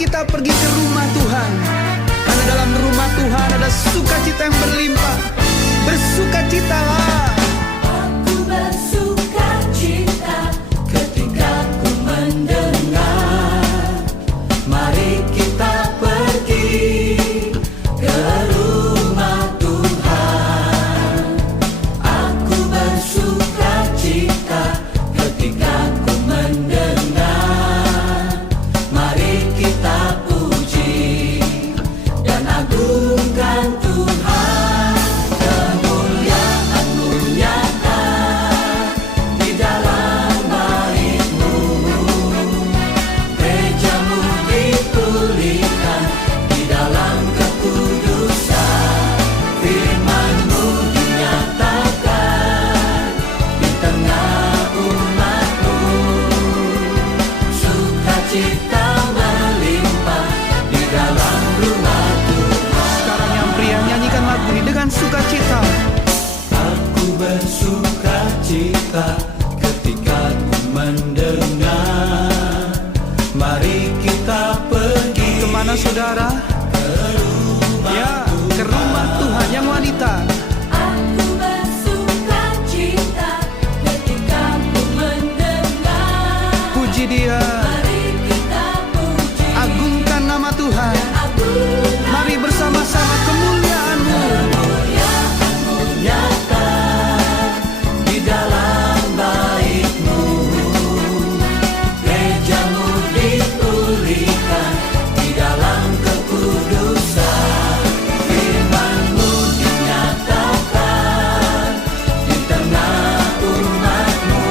kita pergi ke rumah Tuhan, karena dalam rumah Tuhan ada sukacita yang berlimpah. Bersukacitalah. Aku bersukacita ketika ku mendengar, mari kita pergi ke rumah Tuhan. Aku bersukacita ketika ku mendengar, mari kita puji dan agungkan Tuhan. Kemuliaan-Mu nyata di dalam bait-Mu, gereja-Mu dipulihkan di dalam kekudusan. Firman-Mu dinyatakan di tengah umat-Mu, sukacita melimpah di dalam rumah Tuhan. Sekarang yang pria, nyanyikan lagu ini dengan sukacita. Aku bersukacita ketika ku mendengar, mari kita pergi. Kemana saudara? Ya, ke rumah Tuhan yang wanita. Aku bersukacita ketika ku mendengar, Puji Dia, mari kita puji agungkan nama Tuhan. agungkan Mari bersama-sama kemuliaan-Mu. kemuliaan-Mu nyata di dalam bait-Mu, gereja-Mu dipulihkan di dalam kekudusan. Firman-Mu dinyatakan di tengah umat-Mu,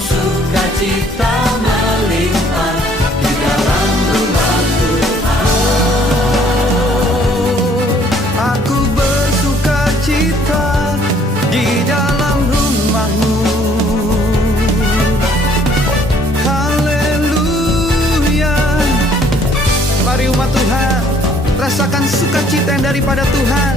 sukacita melimpah di dalam rumah Tuhan. Aku bersukacita di dalam rumah-Mu. Haleluya. Mari umat Tuhan, rasakan sukacita yang daripada Tuhan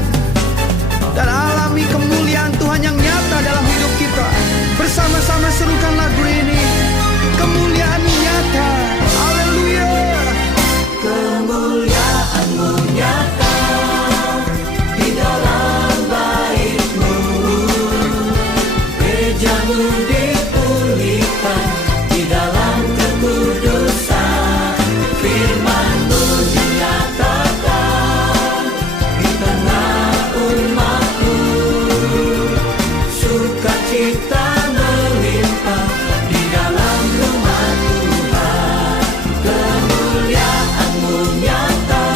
dan alami kemuliaan Tuhan yang nyata dalam hidup kita. Bersama-sama serukan lagu ini. Kemuliaan nyata. Haleluya. Kemuliaan-Mu nyata di dalam bait-Mu, gereja-Mu dipulihkan di dalam kekudusan. Firman-Mu dinyatakan di tengah umat-Mu, sukacita melimpah di dalam rumah Tuhan. Kemuliaan-Mu nyata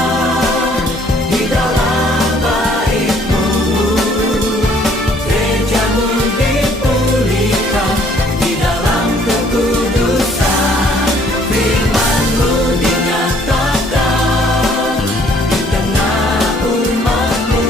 di dalam bait-Mu, gereja-Mu dipulihkan di dalam kekudusan. Firman-Mu dinyatakan di tengah umat-Mu,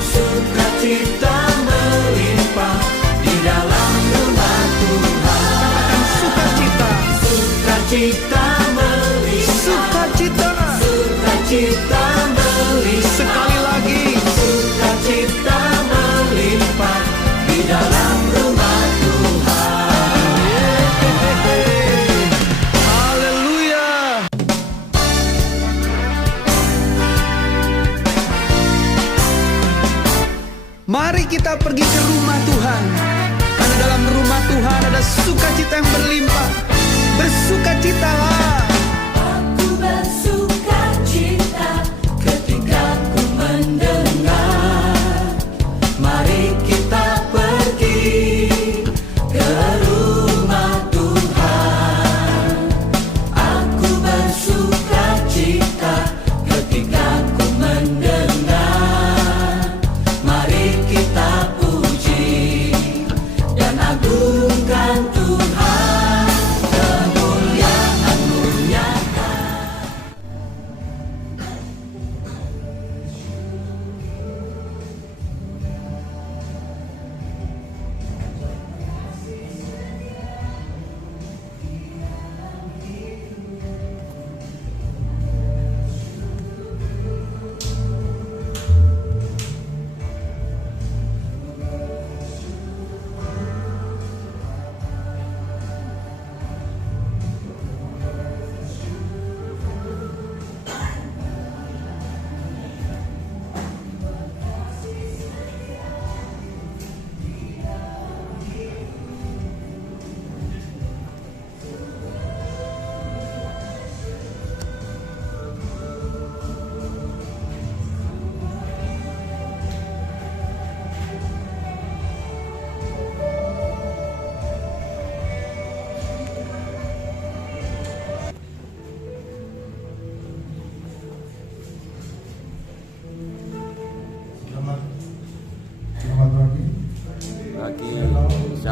sukacita melimpah di dalam rumah Tuhan. Katakan sukacita. Sukacita melimpah, Sukacita. sukacita melimpah, Sekali lagi. sukacita melimpah di dalam rumah Tuhan. Haleluya. Mari kita pergi ke rumah Tuhan, karena dalam rumah Tuhan ada sukacita yang berlimpah. Bersukacitalah. Aku bersukacita ketika ku mendengar, mari kita pergi ke rumah Tuhan. Aku bersukacita ketika ku mendengar, mari kita puji dan agungkan Tuhan. Kemuliaan-Mu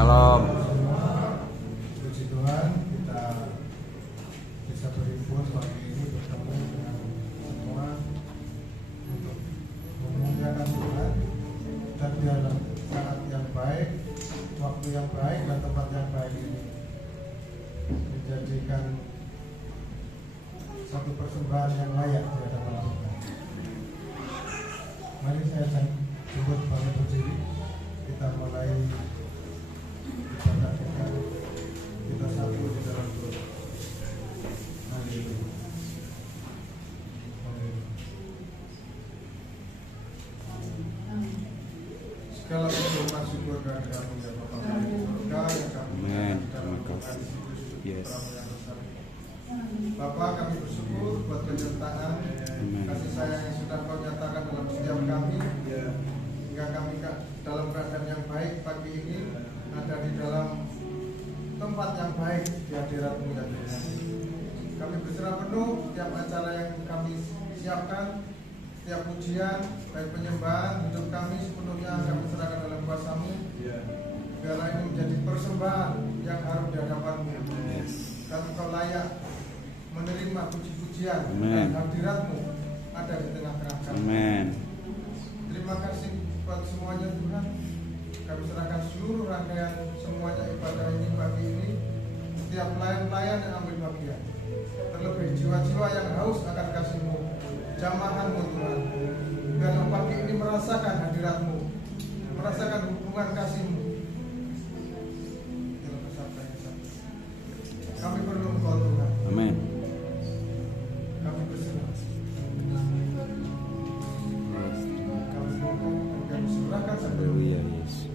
Shalom. Puji Tuhan, kita bisa berhimpun pagi ini bertemu dengan semua untuk memuliakan Tuhan dan di dalam saat yang baik, waktu yang baik dan tempat yang baik ini menjadikan satu persembahan yang layak di hadapan Tuhan. Mari saya jemput Bapak berdiri, kita mulai ibadah kita satu di dalam doa. Haleluya. Segala puji syukur dan kami ya Bapa di surga yang kami Amin. dalam Terima kasih. Yes. Bapa, kami bersyukur buat penyertaan Amin. kasih sayang yang sudah Kau nyatakan dalam setiap kami, hingga kami dalam keadaan yang baik pagi ini ada di dalam tempat yang baik di hadirat-Mu ya Tuhan. Kami berserah penuh setiap acara yang kami siapkan, setiap pujian, baik penyembahan, hidup kami sepenuhnya kami serahkan dalam kuasa-Mu. Biarlah ini menjadi persembahan yang harum di hadapan-Mu. Dan Engkau layak menerima puji-pujian dan hadirat-Mu ada di tengah-tengah kami. Amin. Terima kasih buat semuanya Tuhan. Kami serahkan seluruh rangkaian semuanya ibadah ini pagi ini. Setiap pelayan-pelayan yang ambil bagian, terlebih jiwa-jiwa yang haus akan kasih-Mu, jamahan-Mu Tuhan. Biarlah pagi ini merasakan hadirat-Mu, merasakan hubungan kasih-Mu. Kami perlu Engkau Tuhan. Amin. Kami berserah. Kami mohon kami serahkan sampai Haleluya, yes.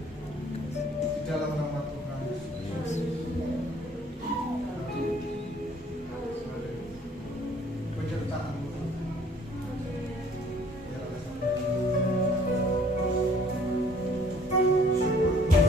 di dalam nama Tuhan Yesus. Penyertaan-Mu biarlah sampai syukur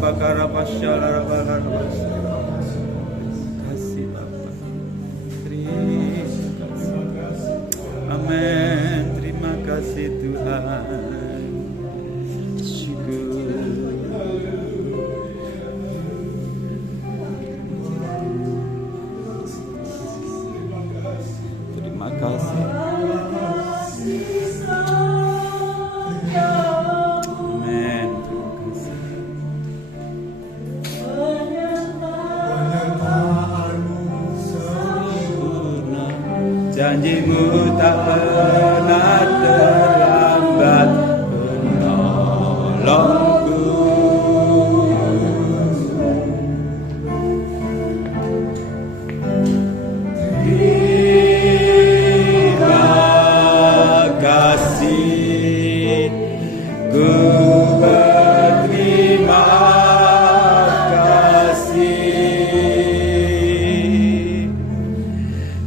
bakara pasyala bakara pasyala. Kasih Bapa. Terima kasih. Amin. Terima kasih Tuhan. Syukur. Terima kasih. Amin. Janjimu tak pernah terlambat menolongku. Terima kasih, ku berterima kasih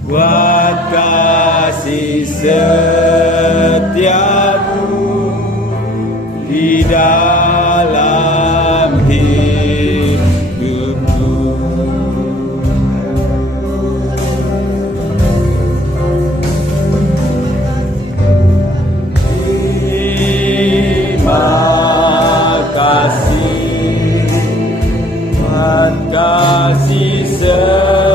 buat kasih setiamu di dalam hidupku. Terima kasih buat kasih setiamu.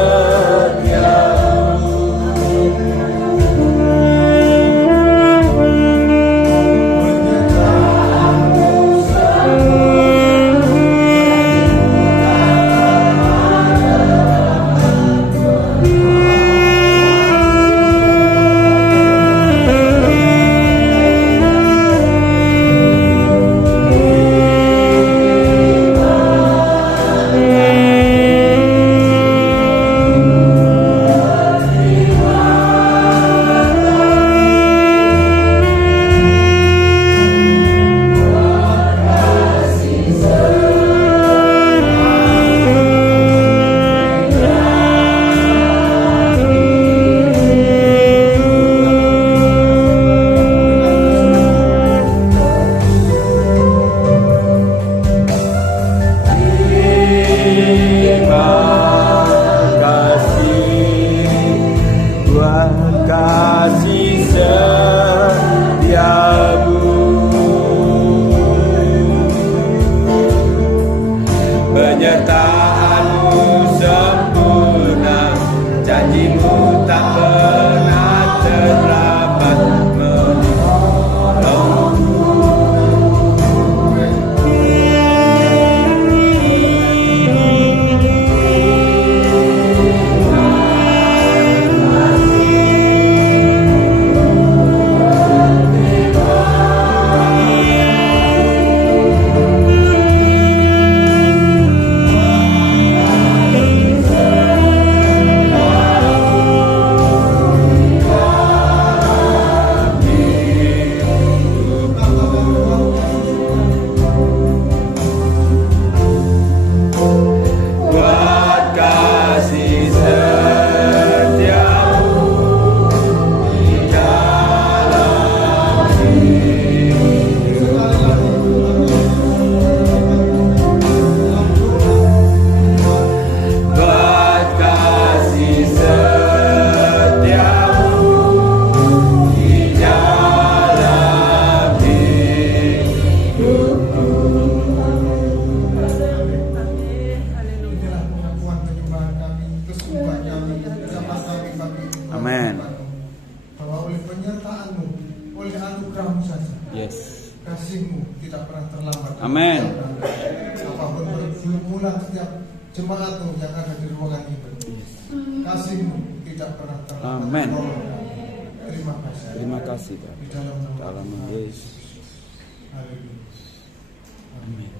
Amen. Bahwa oleh penyertaan-Mu, oleh anugerah-Mu saja, Yes. kasih-Mu tidak pernah terlambat. Amen. Apapun pergumulan setiap jemaat-Mu yang ada di ruangan ini, kasih-Mu tidak pernah terlambat. Amen. Terima kasih. Terima kasih Pak. Di dalam Dalam nama Yesus. Haleluya. Amin.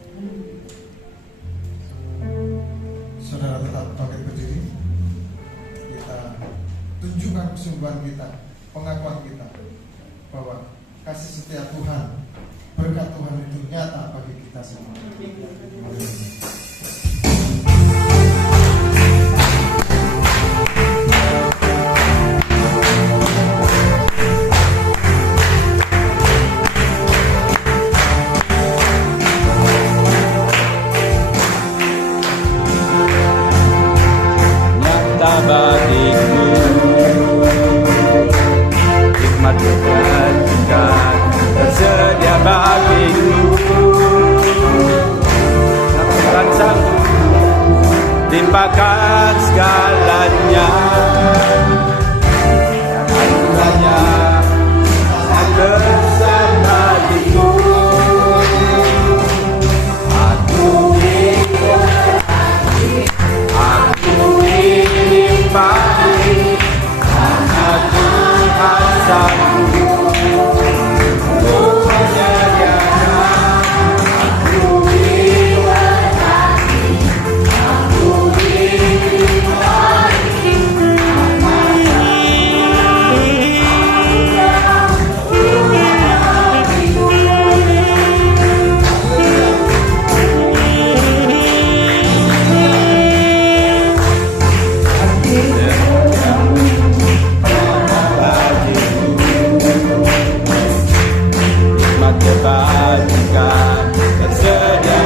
Saudara tetap bangkit berdiri. Kita tunjukkan kesungguhan kita, pengakuan kita bahwa kasih setia Tuhan, berkat Tuhan itu nyata bagi kita semua. merupakan segalanya. Anugerahnya yang bersama itu. Aku ingin balik karena Tuhan sanggup untuk menyediakan. Aku ingin bagikan tersedia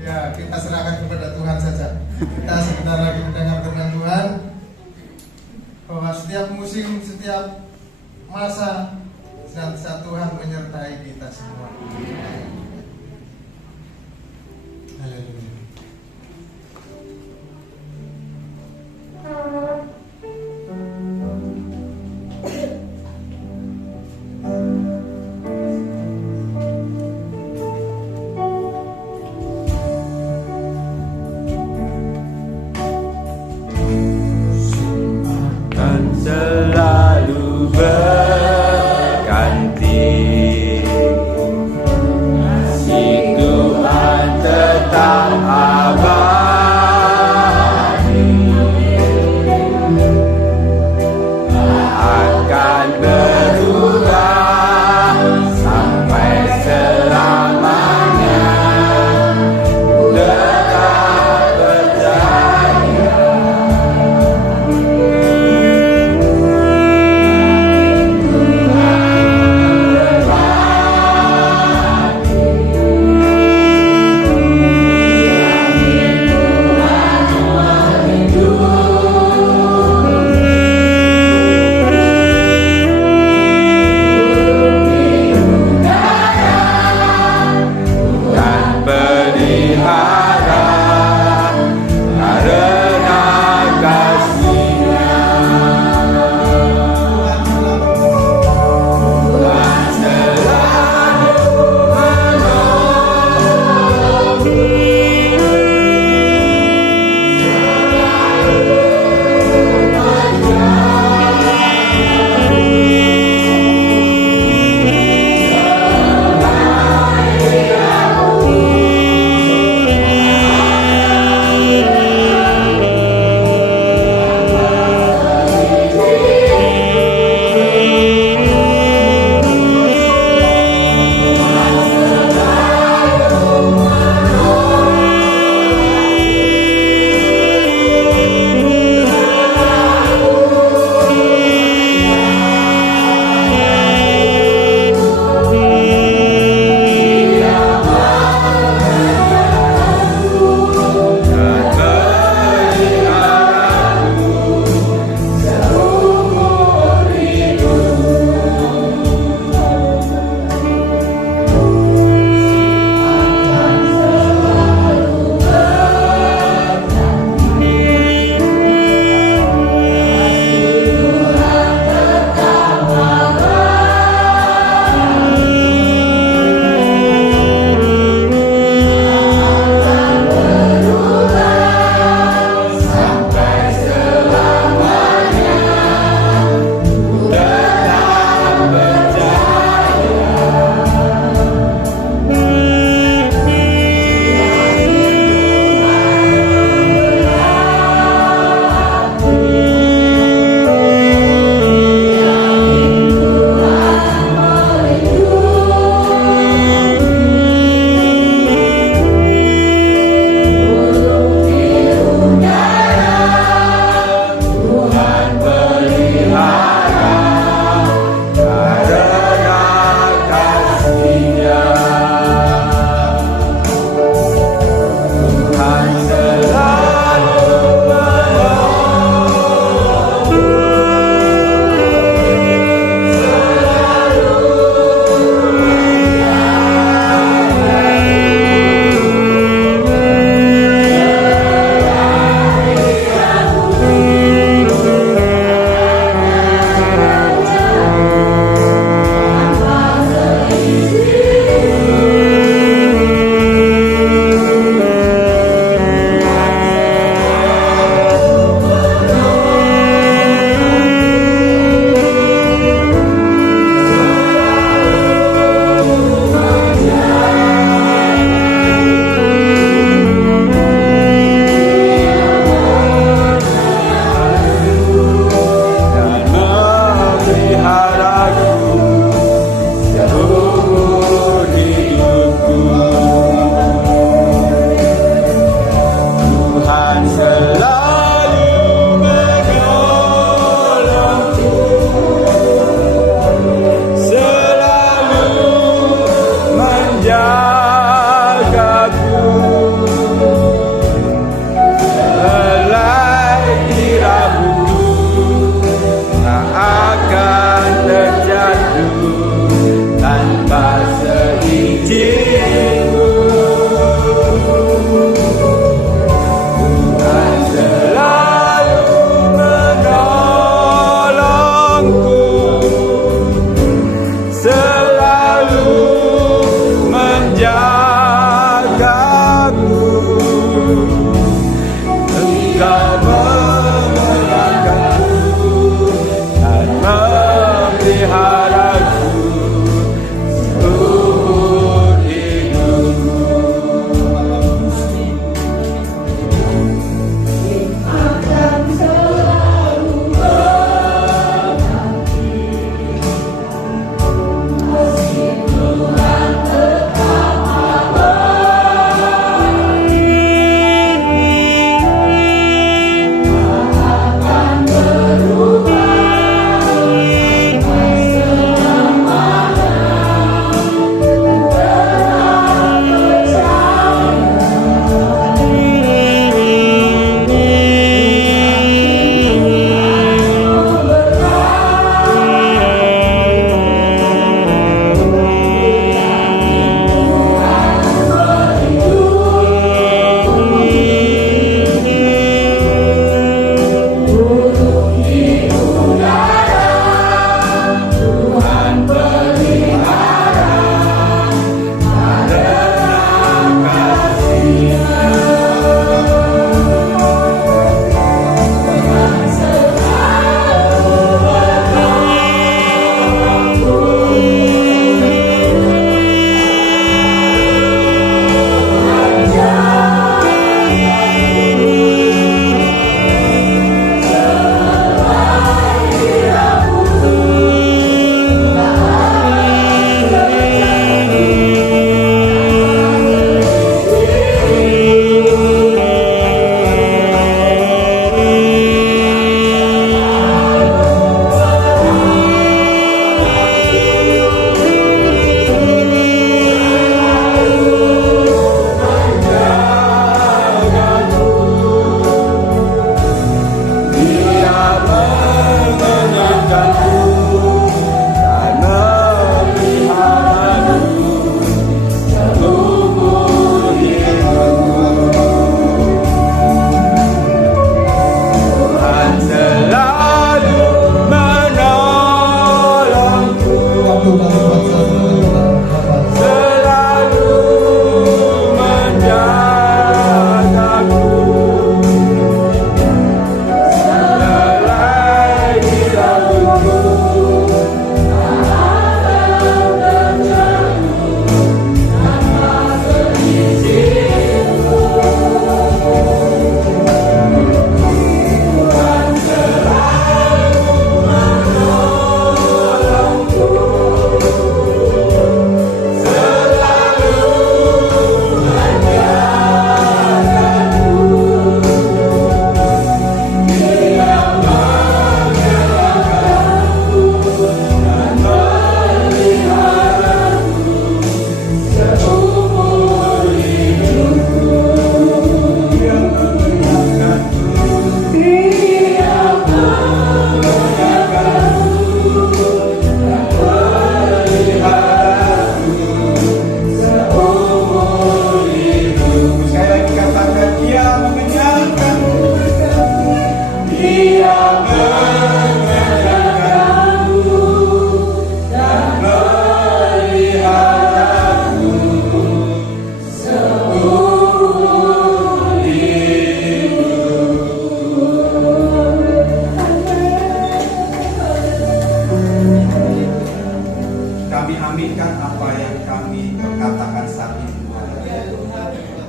Ya, kita serahkan kepada Tuhan saja. Kita sebentar lagi mendengar firman Tuhan bahwa setiap musim, setiap masa senantiasa Tuhan menyertai kita semua. Haleluya. Kan selalu berganti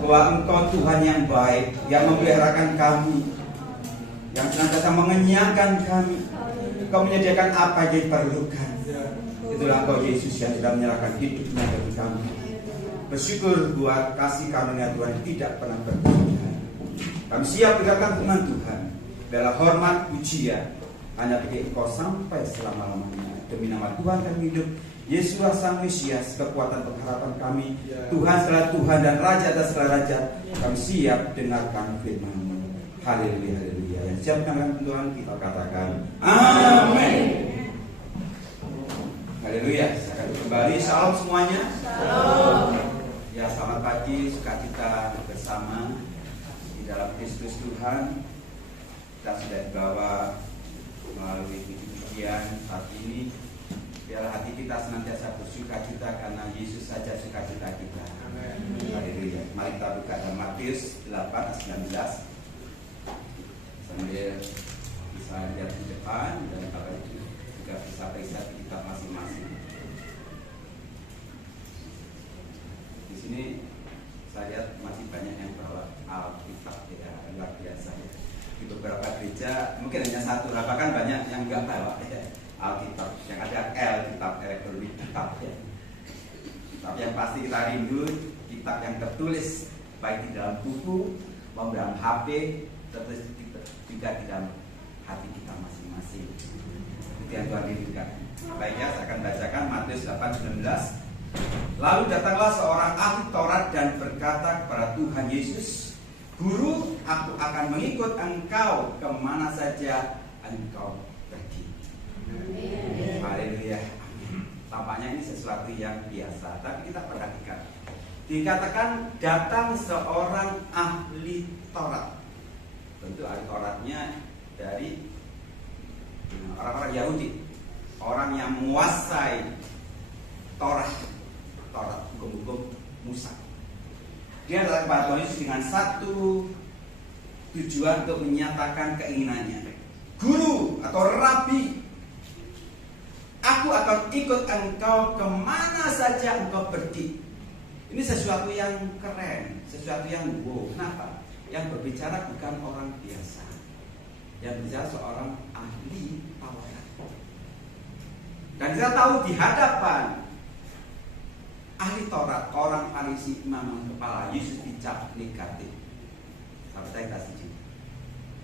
bahwa Engkau Tuhan yang baik, yang memeliharakan kami, yang senantiasa mengenyangkan kami. Engkau menyediakan apa yang diperlukan. Itulah Engkau Yesus yang sudah menyerahkan hidupnya bagi kami. Bersyukur buat kasih karunia Tuhan yang tidak pernah berhenti. Kami siap berikan Tuhan Tuhan. Bela hormat pujian hanya bagi Engkau sampai selama-lamanya. Demi nama Tuhan kami hidup, Yesus Sang Mesias, kekuatan pengharapan kami, Tuhan segala Tuhan dan Raja atas segala Raja. Kami siap dengarkan firman-Mu. Haleluya, haleluya. Yang siap dengarkan Tuhan, kita katakan amin. Haleluya. Saya akan kembali. Salam semuanya. Salam. Ya, selamat pagi, sukacita bersama di dalam Kristus Tuhan. Kita sudah dibawa melalui puji-pujian saat ini. Biarlah hati kita senantiasa bersukacita karena Yesus saja sukacita kita. Amin. Haleluya. Mari kita buka dalam Matius 8:19 sambil bisa lihat di depan dan kalau itu juga bisa periksa di kitab masing-masing. Di sini saya lihat masih banyak yang bawa Alkitab, ya, luar biasa ya. Di beberapa gereja mungkin hanya satu, bahkan banyak yang enggak bawa ya, Alkitab, yang ada kitab elektronik kitab ya. Tapi yang pasti kita rindu kitab yang tertulis baik di dalam buku maupun dalam HP, tertulis juga di dalam hati kita masing-masing. Itu yang Tuhan rindukan. Baik ya, saya akan bacakan Matius 8:19. Lalu datanglah seorang ahli Taurat dan berkata kepada Tuhan Yesus, Guru, aku akan mengikut Engkau kemana saja Engkau pergi. Haleluya. Tampaknya ini sesuatu yang biasa, tapi kita perhatikan. Dikatakan datang seorang ahli Taurat. Tentu ahli Tauratnya dari orang-orang Yahudi, orang yang menguasai Taurat, hukum-hukum Musa. Dia datang kepada Tuhan Yesus dengan satu tujuan untuk menyatakan keinginannya. Guru atau Rabi, aku akan ikut Engkau kemana saja Engkau pergi. Ini sesuatu yang keren, sesuatu yang wow. Kenapa? Yang berbicara bukan orang biasa, yang berbicara seorang ahli Taurat. Dan kita tahu di hadapan ahli Taurat, orang Farisi, imam kepala, Yesus dicap negatif. Sampai saya kasih setuju.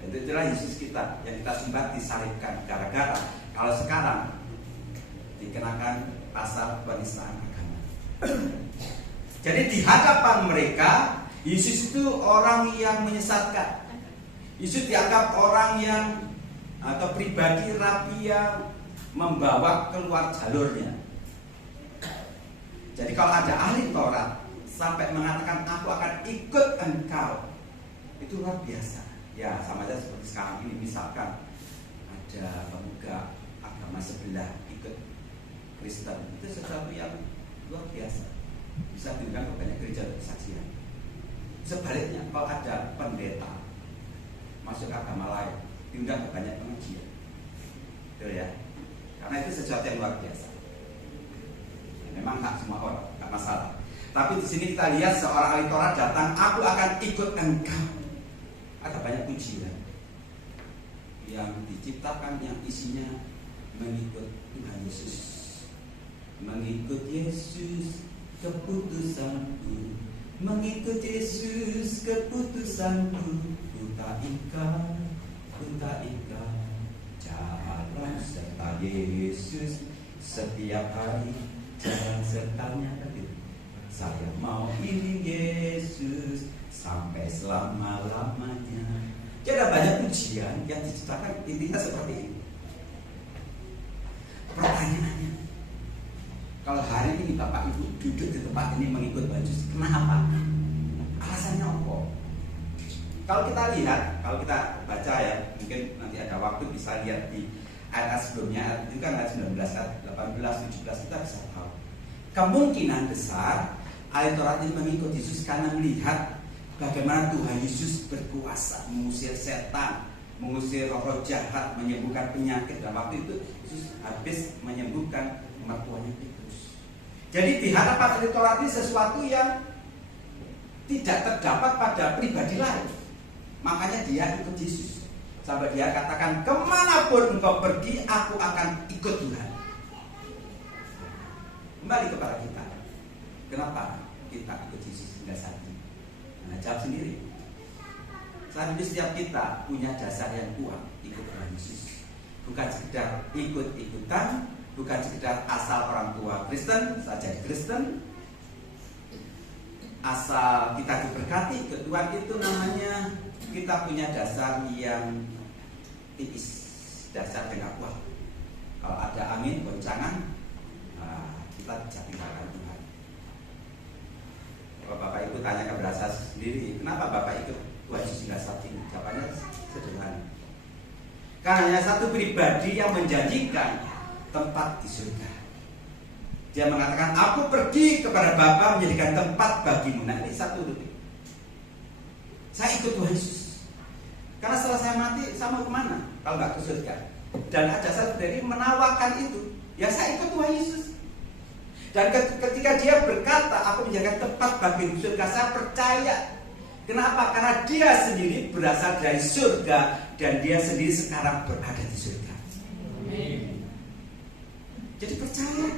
Itulah Yesus kita yang kita sembah disalibkan. Gara-gara kalau sekarang dikenakan pasal penistaan agama. Jadi di hadapan mereka, Yesus itu orang yang menyesatkan. Yesus dianggap orang yang atau pribadi rabi yang membawa keluar jalurnya. Jadi kalau ada ahli Taurat sampai mengatakan aku akan ikut engkau, itu luar biasa. Ya sama saja seperti sekarang ini, misalkan ada pemuka agama sebelah ikut Kristen, itu sesuatu yang luar biasa. Bisa diundang ke banyak gereja untuk kesaksian. Sebaliknya kalau ada pendeta masuk agama lain, diundang ke banyak pengajian. Betul ya? Karena itu sesuatu yang luar biasa. Memang hak semua orang, nggak masalah. Tapi di sini kita lihat seorang ahli Taurat datang, aku akan ikut engkau. Ada banyak pujian yang diciptakan yang isinya mengikut Tuhan Yesus, mengikut Yesus keputusanku, mengikut Yesus keputusanku. Ku tak ingkar jalan serta Yesus setiap hari. Jangan sertanya tadi. Saya mau iring Yesus sampai selama-lamanya. Jadi ada banyak pujian yang diciptakan intinya seperti ini. Pertanyaannya, kalau hari ini Bapak Ibu duduk di tempat ini mengikut Yesus, kenapa? Alasannya apa? Kalau kita lihat, kalau kita baca ya, mungkin nanti ada waktu bisa lihat di ayat sebelumnya, itu kan ayat 19, ayat 18, 17, kita bisa tahu kemungkinan besar ahli Taurat ini mengikut Yesus karena melihat bagaimana Tuhan Yesus berkuasa mengusir setan, mengusir roh jahat, menyembuhkan penyakit. Dan waktu itu Yesus habis menyembuhkan mertuanya Petrus. Jadi di hadapan ahli Taurat ini sesuatu yang tidak terdapat pada pribadi lain. Makanya dia ikut Yesus. Sampai dia katakan, kemanapun engkau pergi, aku akan ikut Tuhan. Kembali kepada kita. Kenapa kita ikut Yesus hingga saat ini? Nah, jawab sendiri. Saat ini setiap kita punya dasar yang kuat ikut Tuhan Yesus. Bukan sekedar ikut-ikutan, bukan sekedar asal orang tua Kristen, saya jadi Kristen, asal kita diberkati ikut Tuhan. Itu namanya kita punya dasar yang tipis, dasar yang kuat. Kalau ada angin, goncangan, kita bisa tinggalkan Tuhan. Kalau Bapak Ibu tanya kepada saya sendiri, kenapa Bapak ikut Tuhan Yesus hingga saat ini? Jawabannya sederhana. Karena hanya satu pribadi yang menjanjikan tempat di surga. Dia mengatakan, aku pergi kepada Bapa menjadikan tempat bagimu. Nah, ini satu detik. Saya ikut Tuhan Yesus. Karena setelah saya mati, saya mau kemana? Kalau nggak ke surga. Dan ada satu dari menawarkan itu. Ya saya ikut Tuhan Yesus. Dan ketika dia berkata, aku menjadikan tempat bagimu surga, saya percaya. Kenapa? Karena dia sendiri berasal dari surga dan dia sendiri sekarang berada di surga. Amin. Jadi percaya.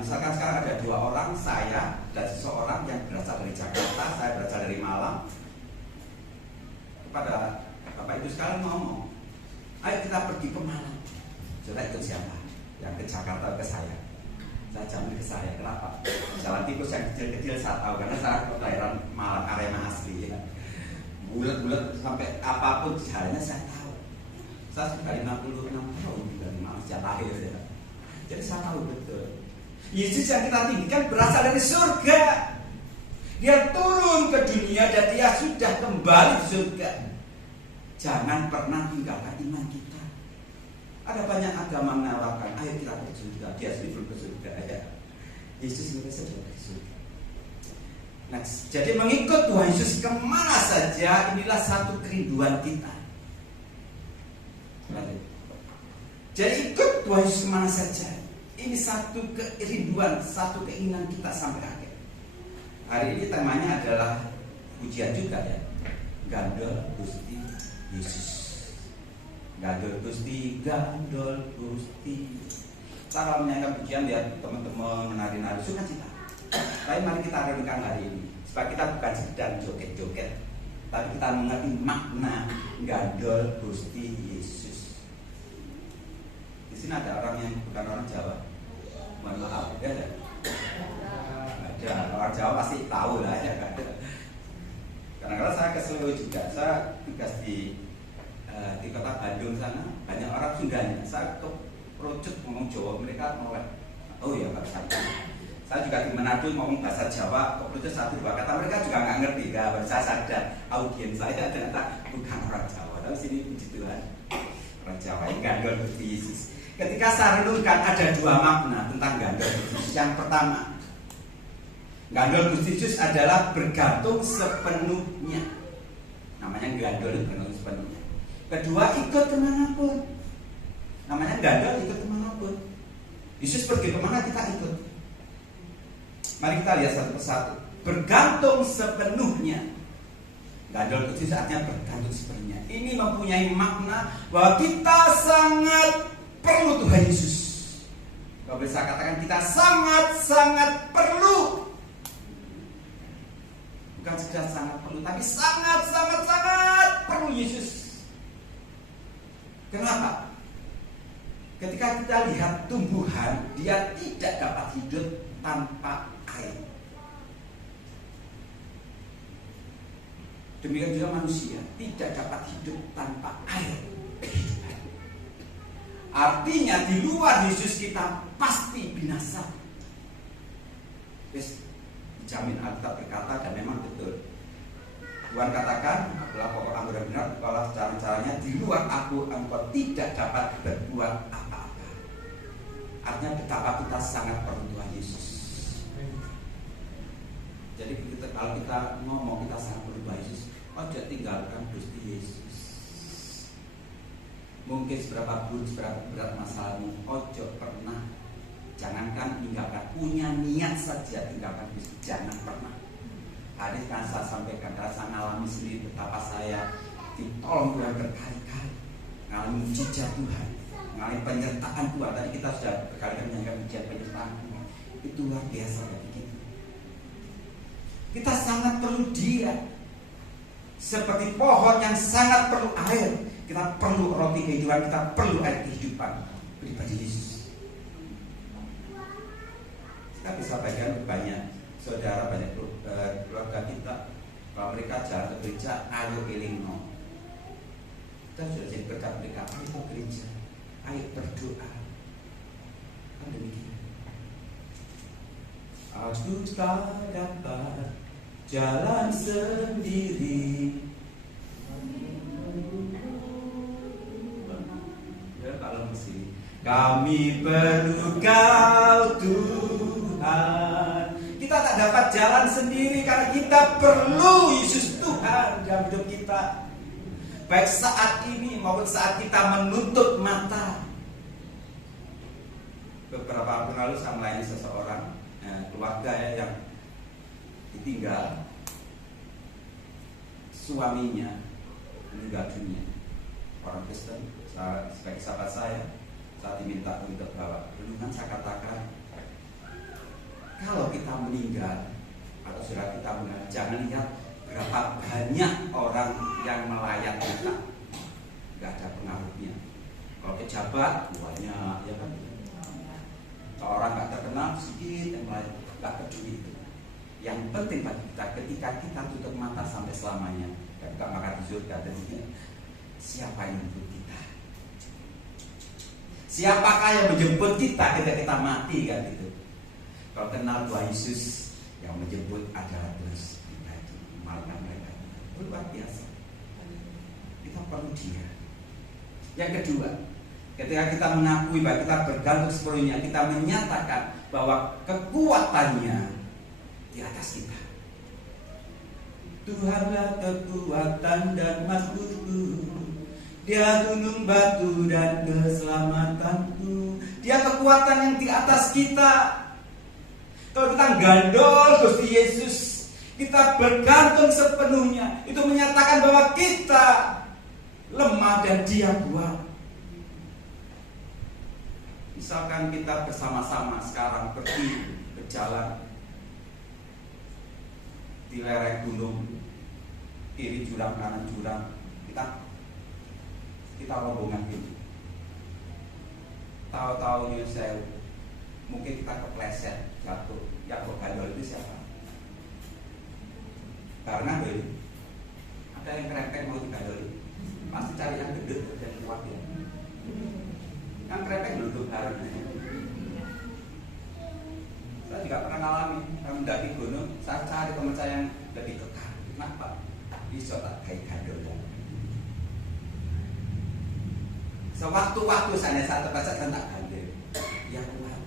Misalkan sekarang ada dua orang, saya dan seseorang yang berasal dari Jakarta, saya berasal dari Malang. Kepada Bapak Ibu sekalian ngomong, ayo kita pergi ke Malang. Saudara ikut siapa? Yang ke Jakarta ke saya. Saya jamin ke saya. Kenapa? Jalan tikus yang kecil-kecil saya tahu, karena saya kelahiran Malang, Arema asli ya. Bulat-bulat sampai apapun jalannya saya tahu. Saya sudah 56 tahun dari Malang sejak lahir ya. Jadi saya tahu betul. Yesus yang kita tinggikan berasal dari surga. Dia turun ke dunia dan dia sudah kembali di surga. Jangan pernah tinggalkan iman kita. Ada banyak agama menawarkan, ayo kita ke surga. Dia sendiri belum ke surga ya. Yesus sudah ke surga. Nah, jadi mengikut Tuhan Yesus kemana saja, inilah satu kerinduan kita. Jadi ikut Tuhan Yesus kemana saja. Ini satu kerinduan, satu keinginan kita sampai akhir. Hari ini temanya adalah pujian juga ya. Gandol Gusti Yesus. Gandol Gusti, gandol Gusti. Cara menyanyikan pujian lihat teman-teman menari-nari sukacita. Tapi mari kita renungkan hari ini, supaya kita bukan sekedar joget-joget, tapi kita mengerti makna gandol Gusti Yesus. Di sini ada orang yang bukan orang Jawa. Mohon maaf, ada. Ada orang Jawa pasti tahu lah ya, ada. Karena saya ke Solo juga, saya tugas di kota Bandung sana, banyak orang Sundanya. Saya ke Projet ngomong Jawa, mereka melek. Oh iya Pak saya. Saya juga di Manado ngomong bahasa Jawa, ke Projet 1-2 kata mereka juga nggak ngerti. Baru saya sadar audiens saya ternyata bukan orang Jawa. Tapi sini puji Tuhan, orang Jawa yang gandol Gusti Yesus. Ketika saya renungkan ada dua makna tentang gandol Gusti Yesus. Yang pertama, gandol Gusti Yesus adalah bergantung sepenuhnya. Namanya gandol bergantung sepenuhnya. Kedua, ikut kemanapun. Namanya gandol ikut kemanapun. Yesus pergi kemana kita ikut. Mari kita lihat satu persatu. Bergantung sepenuhnya. Gandol Gusti Yesus artinya bergantung sepenuhnya. Ini mempunyai makna bahwa kita sangat perlu Tuhan Yesus. Kalau bisa katakan kita sangat-sangat perlu. Bukan sekedar sangat perlu, tapi sangat-sangat perlu Yesus. Kenapa? Ketika kita lihat tumbuhan, dia tidak dapat hidup tanpa air. Demikian juga manusia tidak dapat hidup tanpa air. Artinya di luar Yesus kita pasti binasa. Yes, dijamin Alkitab berkata dan memang betul. Tuhan katakan, akulah pokok anggur yang benar, kalau cara-caranya di luar aku engkau tidak dapat berbuat apa-apa. Artinya betapa kita sangat perlu Tuhan Yesus. Jadi kalau kita ngomong kita sangat perlu Tuhan Yesus, ojo tinggalkan Gusti Yesus. Mungkin seberapa berat masalahmu, ojo pernah, jangankan tinggalkan, punya niat saja tinggalkan Yesus, jangan pernah. Hari kan saya sampaikan, rasa ngalami sendiri betapa saya ditolong Tuhan berkali-kali, ngalami mujizat Tuhan, ngalami penyertaan Tuhan. Tadi kita sudah berkali-kali menyanyikan mujizat penyertaan Tuhan. Itu luar biasa bagi kita. Kita sangat perlu Dia. Seperti pohon yang sangat perlu air, kita perlu roti kehidupan, kita perlu air kehidupan pribadi Yesus. Kita bisa bagian banyak saudara, banyak keluarga kita, kalau mereka jalan ke gereja, ayo elingno. Kita sudah jadi berkat mereka, ayo ke gereja, ayo berdoa. Kan demikian. Aku tak dapat jalan sendiri. Ya, kalau mesti kami perlu Kau Tuhan. Kita tak dapat jalan sendiri karena kita perlu Yesus Tuhan dalam hidup kita. Baik saat ini maupun saat kita menutup mata. Beberapa waktu lalu saya melayani seseorang keluarga yang ditinggal suaminya meninggal dunia, orang Kristen. Sebagai sahabat saya diminta untuk bawa renungan. Saya katakan, kalau kita meninggal atau saudara kita meninggal, jangan lihat berapa banyak orang yang melayat kita, nggak ada pengaruhnya. Kalau pejabat banyak, ya kan. Kalau orang nggak terkenal sedikit yang melayat, nggak peduli itu. Yang penting bagi kita ketika kita tutup mata sampai selamanya, dan kita makan di surga, dan siapa yang menjemput kita? Siapakah yang menjemput kita ketika kita mati, kan gitu? Kalau kenal Tuhan Yesus, yang menjemput adalah terus pribadi, malaikat-malaikat. Luar biasa. Kita perlu Dia. Yang kedua, ketika kita mengakui bahwa kita bergantung sepenuhnya, kita menyatakan bahwa kekuatannya di atas kita. Tuhanlah kekuatan dan makhlukku, Dia gunung batu dan keselamatanku. Dia kekuatan yang di atas kita. Kalau kita gandol Gusti Yesus, kita bergantung sepenuhnya, itu menyatakan bahwa kita lemah dan Dia kuat. Misalkan kita bersama-sama sekarang pergi berjalan di lereng gunung, kiri jurang kanan jurang, kita rombongan ini. Tahu-tahu saya mungkin kita kepleset jatuh. Yang bergandol itu siapa? Karena ada yang kerempeng mau digandoli, pasti cari yang gendut dan kuat ya. Yang kerempeng duduk bareng. Saya juga pernah alami, saya mendaki gunung, saya cari teman saya yang lebih kekar. Kenapa? Bisa tak kayak gandolan. Sewaktu-waktu saya terpaksa dan tak gandel, ya kuat.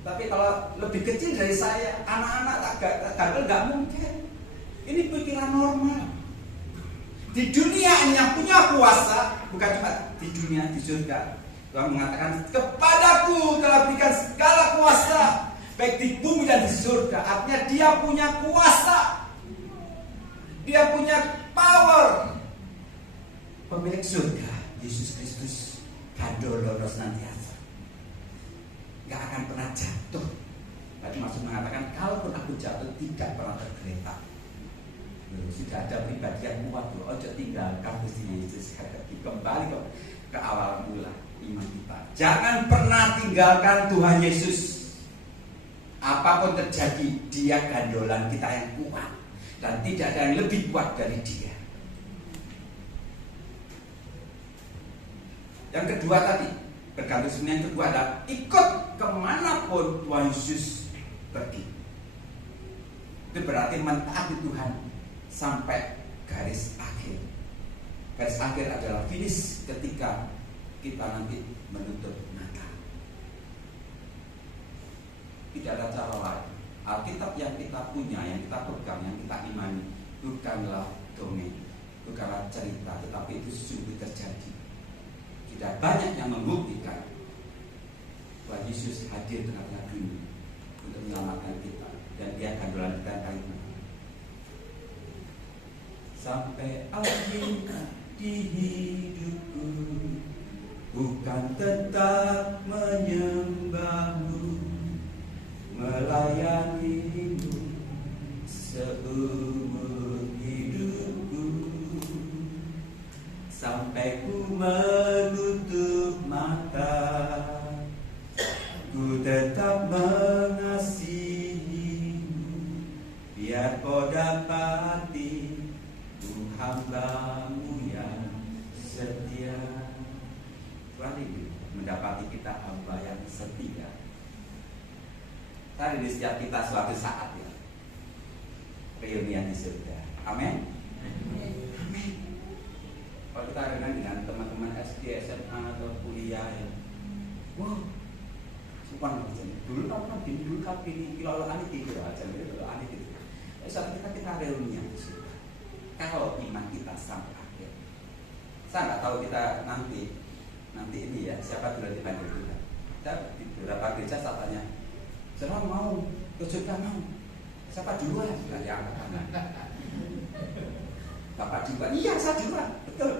Tapi kalau lebih kecil dari saya, anak-anak tak gandel nggak mungkin. Ini pikiran normal. Di dunia yang punya kuasa, bukan cuma di dunia, di surga. Tuhan mengatakan, kepadaku telah berikan segala kuasa, baik di bumi dan di surga. Artinya Dia punya kuasa, Dia punya power. Pemilik surga, Yesus Kristus, gandolono senantiasa, gak akan pernah jatuh. Tadi maksud mengatakan, kalaupun aku jatuh tidak pernah tergeletak. Sudah ada pribadi yang kuat, ojo tinggalkan Gusti Yesus, kembali ke awal mula iman kita. Jangan pernah tinggalkan Tuhan Yesus. Apapun terjadi, Dia gandolan kita yang kuat, dan tidak ada yang lebih kuat dari Dia. Yang kedua tadi, bergantung sebenarnya yang kedua adalah ikut kemanapun Tuhan Yesus pergi. Itu berarti mentaati Tuhan sampai garis akhir. Garis akhir adalah finish ketika kita nanti menutup mata. Tidak ada cara lain. Alkitab yang kita punya, yang kita pegang, yang kita imani, bukanlah dongeng, bukanlah cerita, tetapi itu sungguh terjadi. Tidak banyak yang membuktikan bahwa Yesus hadir di tengah-tengah dunia untuk menyelamatkan kita, dan Dia gandolan kita yang paling penting. sampai akhir di hidupku, bukan tetap menyembahmu, melayanimu seumur hidupku, sampai ku menutup mata, ku tetap mengasihimu, biar kau dapati ku hambamu yang setia. Tuhan rindu mendapati kita hamba yang setia. Tadi di setiap kita suatu saat ya reunian di surga. Amin. Amin. Kalau kita dengan teman-teman SD, SMA atau kuliah ya, wow, supan dulu kan dulu ini kalau aneh gitu aja, gitu aneh gitu. Saat kita reunian di surga. Kalau iman kita sampai akhir, saya nggak tahu kita nanti ini ya siapa dulu dipanggil Tuhan. Saya di beberapa gereja saya tanya, siapa mau ke surga mau? Siapa duluan? Nggak diangkat tangan. Bapak duluan? Iya saya duluan, betul.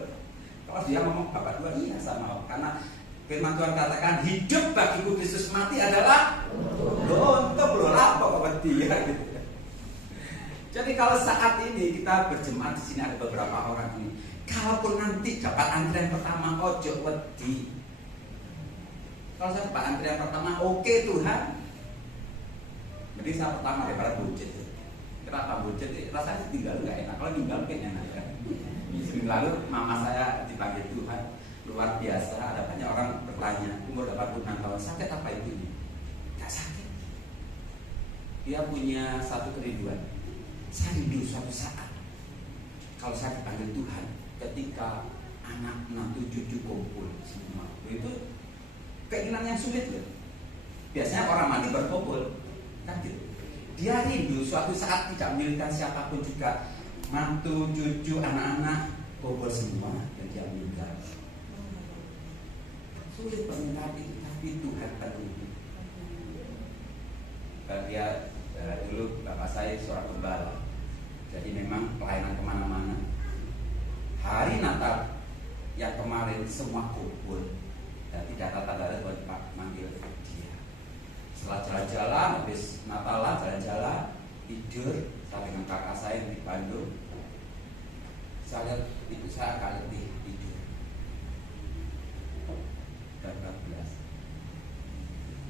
Kalau dia ngomong bapak duluan, iya saya mau. Karena firman Tuhan katakan hidup bagiku Kristus, mati adalah untuk lo lapor ke dia gitu. Jadi kalau saat ini kita berjemaat di sini ada beberapa orang ini, kalaupun nanti dapat antrian pertama, ojo wedi. Kalau saya dapat antrian pertama, oke Tuhan. Jadi saya pertama daripada bujet. Kenapa bujet? Rasanya tinggal nggak enak. Kalau tinggal pengen enak ya. Minggu lalu mama saya dipanggil Tuhan, luar biasa. Ada banyak orang bertanya, umur 86 tahun, sakit apa itu? Gak sakit. Dia punya satu kerinduan. Saya rindu suatu saat kalau saya dipanggil Tuhan, ketika anak menantu cucu kumpul semua. Itu keinginan yang sulit loh. Biasanya orang mati berkumpul kan gitu. Dia rindu suatu saat tidak memilihkan siapapun juga, mantu, cucu, anak-anak kumpul semua dan dia meninggal. Sulit permintaan itu, tapi Tuhan peduli. Dia dulu bapak saya seorang gembala, jadi memang pelayanan kemana-mana. Hari Natal yang kemarin semua kumpul, dan tidak tata-tata buat Pak manggil dia. Setelah jalan-jalan, habis Natalan jalan-jalan, tidur. Saya dengan kakak saya yang di Bandung, saya lihat ibu saya agak lebih tidur. Dan 14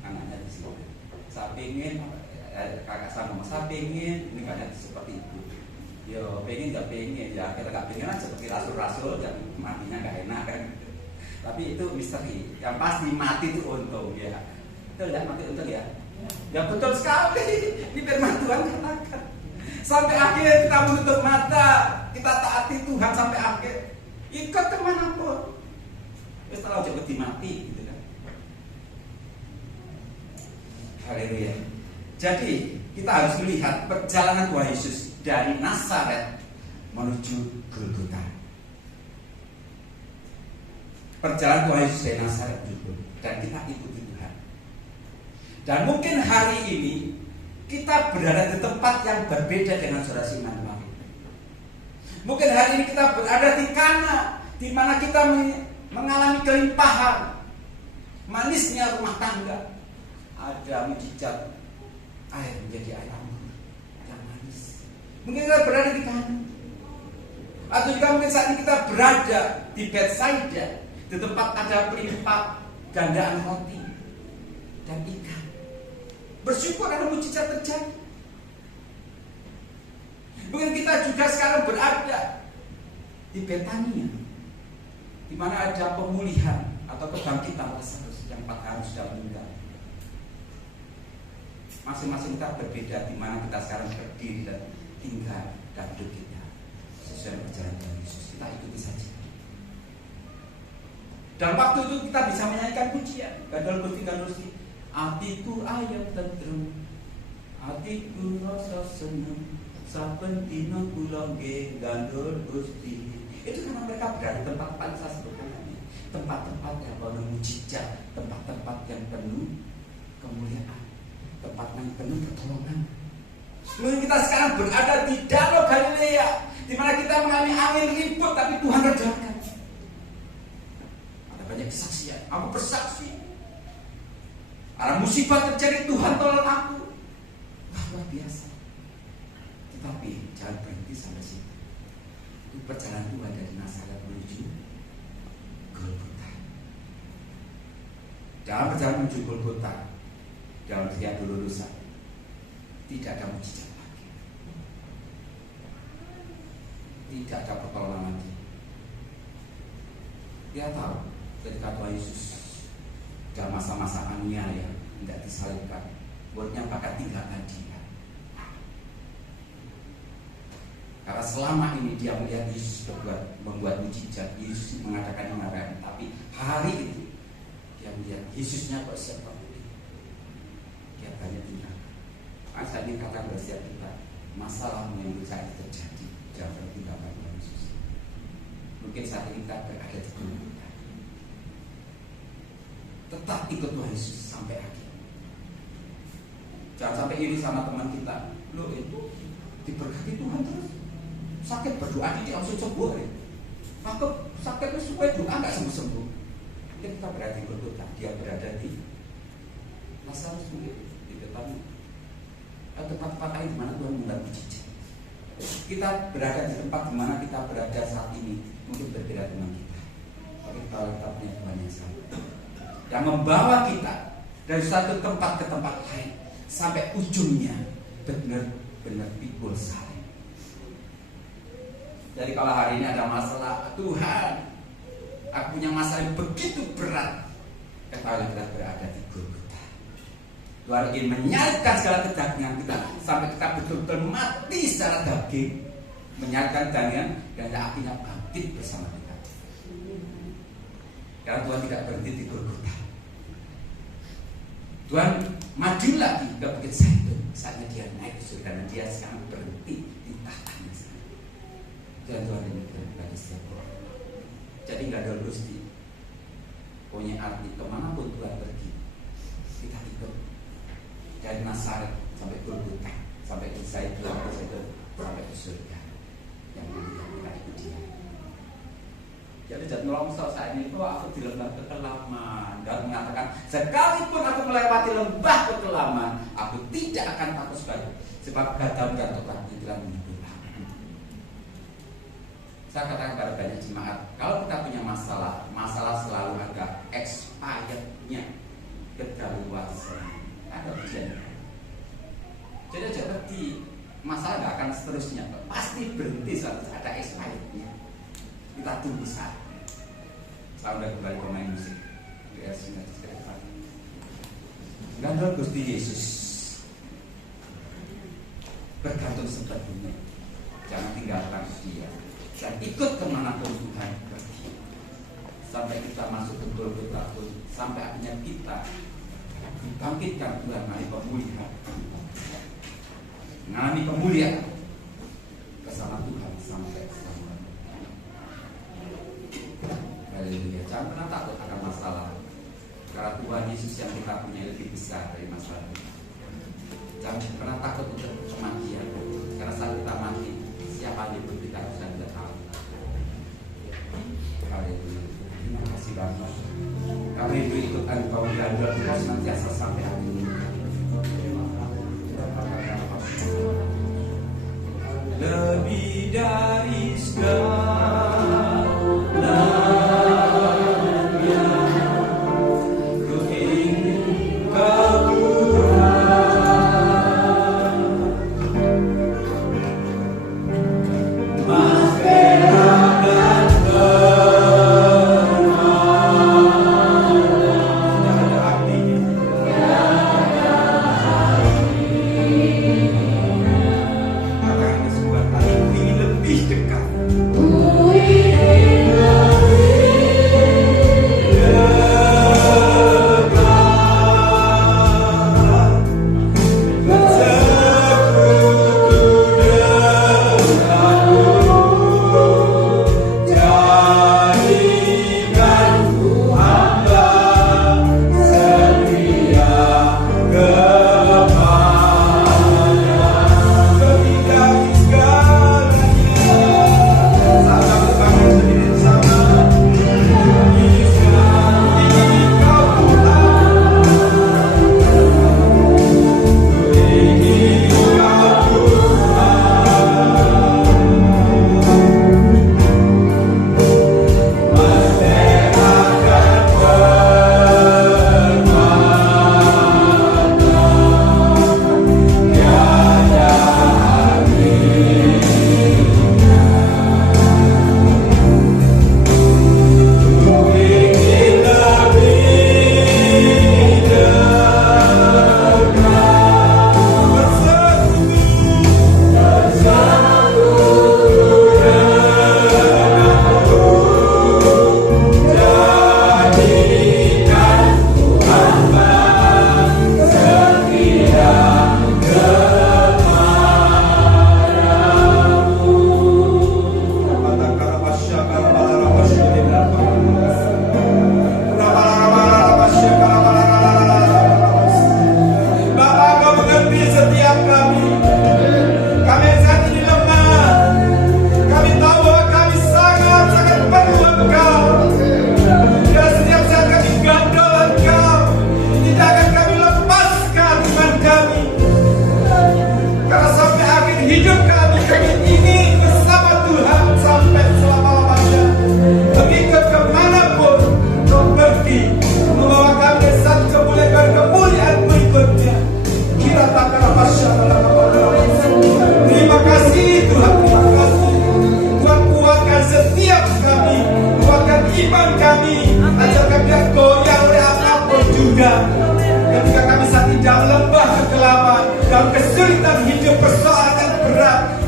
anaknya di sini. Saya pengen, kakak saya ngomong, saya pengen ini banyak seperti itu. Yo pengen gak pengen ya, kita gak pengen aja seperti rasul-rasul yang matinya gak enak kan. Tapi itu misteri. Yang pasti mati itu untung ya. Betul ya, mati untung ya. Ya betul sekali. Ini firman Tuhan katakan. Sampai akhir kita menutup mata, kita taati Tuhan sampai akhir. Ikut kemanapun. Setelah jauh mati gitu kan. Haleluya. Jadi kita harus melihat perjalanan Tuhan Yesus dari Nazaret menuju Golgota. Perjalanan Tuhan Yesus dari Nazaret juga, dan kita ikuti Tuhan. Dan mungkin hari ini kita berada di tempat yang berbeda dengan saudara Siman kemarin. Mungkin hari ini kita berada di Kana, di mana kita mengalami kelimpahan, manisnya rumah tangga. Ada mujizat air menjadi air anggur yang manis. Mungkin kita berada di Kana, atau juga mungkin saat ini kita berada di Betsaida, di tempat ada pelimpah gandaan roti dan ikan. Bersyukur ada mujizat terjadi. Mungkin kita juga sekarang berada di Betania, di mana ada pemulihan atau kebangkitan Lazarus yang 4 hari sudah meninggal. Masing-masing kita berbeda di mana kita sekarang berdiri dan tinggal dan hidup kita sesuai perjalanan Tuhan Yesus. Kita ikuti saja. Dan waktu itu kita bisa menyanyikan pujian. Gadol Gusti, Gadol Gusti. Hatiku ayam tentrem, hatiku rasa seneng, saben dina kula nggih Gadol Gusti. Itu karena mereka berada di tempat-tempat saya sebutkan tadi. Tempat-tempat yang penuh mujizat, tempat-tempat yang penuh kemuliaan, tempat yang penuh pertolongan. Mungkin kita sekarang berada di Danau Galilea, di mana kita mengalami angin ribut tapi Tuhan redakan. Ada banyak kesaksian. Aku bersaksi. Ada musibah terjadi, Tuhan tolong aku. Wah, luar biasa. Tetapi jangan berhenti sampai situ. Itu perjalanan Tuhan dari Nazaret menuju Golgota. Dalam perjalanan menuju Golgota, dalam Via Dolorosa, tidak ada mujizat lagi, tidak ada pertolongan lagi. Dia tahu ketika Tuhan Yesus dalam masa-masa aniaya tidak disalibkan, muridnya bakal tinggalkan dia. Karena selama ini dia melihat Yesus membuat mujizat, Yesus mengadakan ibadah, tapi hari itu dia melihat Yesusnya kok seperti itu. Dia banyak tinggal. Saya ingin katakan kepada setiap kita, masalah yang besar terjadi, jangan tinggalkan Tuhan Yesus. Mungkin saat ini kita berada di Golgota, tetap ikut Tuhan Yesus sampai akhir. Jangan sampai iri sama teman kita, lo itu diberkati Tuhan terus, sakit berdoa dia langsung sembuh ya. Maka sakit itu supaya doa nggak sembuh-sembuh. Kita berada di Golgota, dia berada di Lazarus mungkin di depan tempat-tempat lain di mana Tuhan membuat mujizat. Kita berada di tempat di mana kita berada saat ini mungkin berbeda dengan kita. Tapi kita punya Tuhan yang sama, yang membawa kita dari satu tempat ke tempat lain sampai ujungnya benar-benar pikul salib. Jadi kalau hari ini ada masalah, Tuhan, aku punya masalah yang begitu berat, ketahuilah kita berada di Golgota. Tuhan ingin menyalibkan segala kedagingan kita sampai kita betul-betul mati secara daging, menyalibkan daging dan akhirnya bangkit bersama kita. Karena Tuhan tidak berhenti di Golgota. Tuhan maju lagi ke Bukit Zaitun, saatnya dia naik ke surga dan dia sekarang berhenti di tahtanya sana. Dan Tuhan demikian bagi setiap orang. Jadi nggak ada gusti. Punya arti kemanapun Tuhan pergi, kita ikut. Dari Nazaret sampai Golgota, sampai ke Zaitun, sampai ke surga. Yang mulia kita ikut dia. Jadi jangan nolongsor saat ini, aku di lembah kekelaman. Dan mengatakan, sekalipun aku melewati lembah kekelaman, aku tidak akan takut sekali. Sebab Gadam dan Tuhan telah menghibur aku. Saya katakan kepada banyak jemaat, kalau kita punya masalah selalu ada expirednya, kedaluarsa. Ada ujian. Jadi seperti masalah gak akan seterusnya, pasti berhenti saat ada expirednya. Kita tunggu saat. Saya udah kembali pemain musik. Dia sudah cerita. Gandol Gusti Yesus. Bergantung sepenuhnya. Jangan tinggalkan dia. Dan ikut kemanapun Tuhan pergi. Sampai kita masuk ke Golgota pun, sampai akhirnya kita dibangkitkan Tuhan dari pemulihan. Mengalami kemuliaan bersama Tuhan sampai selama. Haleluya. Jangan pernah takut akan masalah, karena Tuhan Yesus yang kita punya lebih besar dari masalah itu. Jangan pernah takut untuk kematian, karena saat kita mati, siapa yang pun kita bisa tidak tahu. Haleluya. Terima kasih Bapak. Kami itu ikut Engkau dan Engkau senantiasa sampai hari ini. Lebih dari segala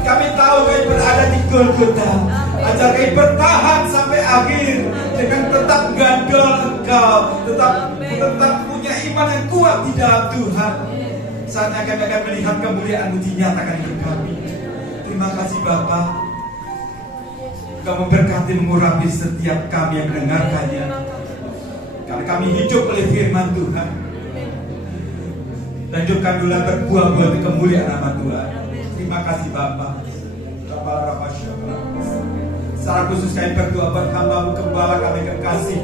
Kami tahu kami berada di Golgota. Ajar kami bertahan sampai akhir dengan tetap gandol Engkau, tetap punya iman yang kuat di dalam Tuhan. Saatnya kami akan melihat kemuliaan-Mu dinyatakan hidup kami. Terima kasih Bapa. Engkau memberkati, mengurapi setiap kami yang mendengarkannya. Karena kami hidup oleh firman Tuhan. Dan hidup kami berbuah-buah untuk kemuliaan nama Tuhan. Terima kasih Bapa. Secara khusus kami berdoa buat hamba-Mu gembala kami kekasih.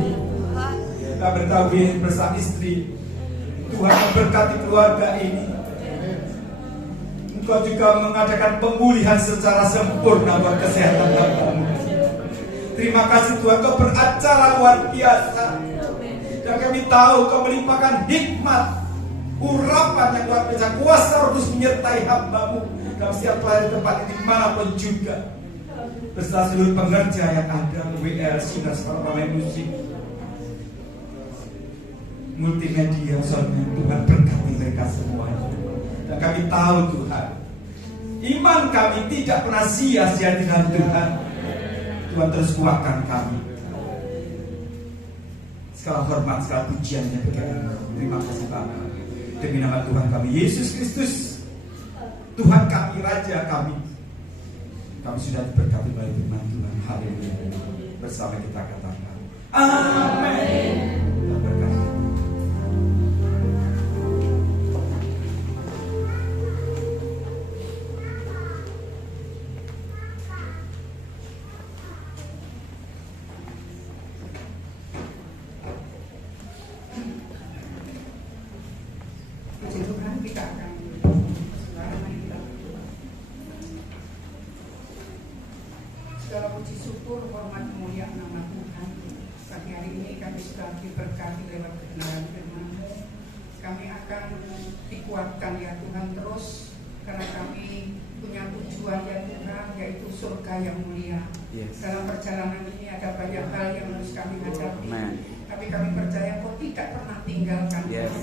Kita bertauhid bersama istri. Tuhan memberkati keluarga ini. Engkau juga mengadakan pemulihan secara sempurna buat kesehatan hamba-Mu. Terima kasih Tuhan, Kau beracara luar biasa. Dan kami tahu Kau melimpahkan hikmat, urapan yang luar biasa, kuasa Roh Kudus menyertai hamba-Mu dalam setiap pelayanan tempat ini dimanapun juga. Beserta seluruh pengerja yang ada, WR, Sinas, para pemain musik, multimedia, soalnya Tuhan berkati mereka semuanya. Dan kami tahu Tuhan, iman kami tidak pernah sia-sia di dalam Tuhan. Tuhan terus kuatkan kami. Segala hormat, segala pujiannya bagi Engkau. Terima kasih Bapa. Demi nama Tuhan kami Yesus Kristus, Tuhan kami, Raja kami, kami sudah diberkati oleh firman Tuhan. Haleluya. Bersama kita katakan amin. Tuhan berkati. Puji Tuhan, kita akan segala puji syukur, hormat, kemuliaan nama Tuhan. Pagi hari ini kami sudah diberkati lewat kebenaran firman-Mu. Kami akan dikuatkan ya Tuhan terus, karena kami punya tujuan ya Tuhan, yaitu surga yang mulia. Dalam perjalanan ini ada banyak hal yang harus kami hadapi. Tapi kami percaya Kau tidak pernah tinggalkan kami.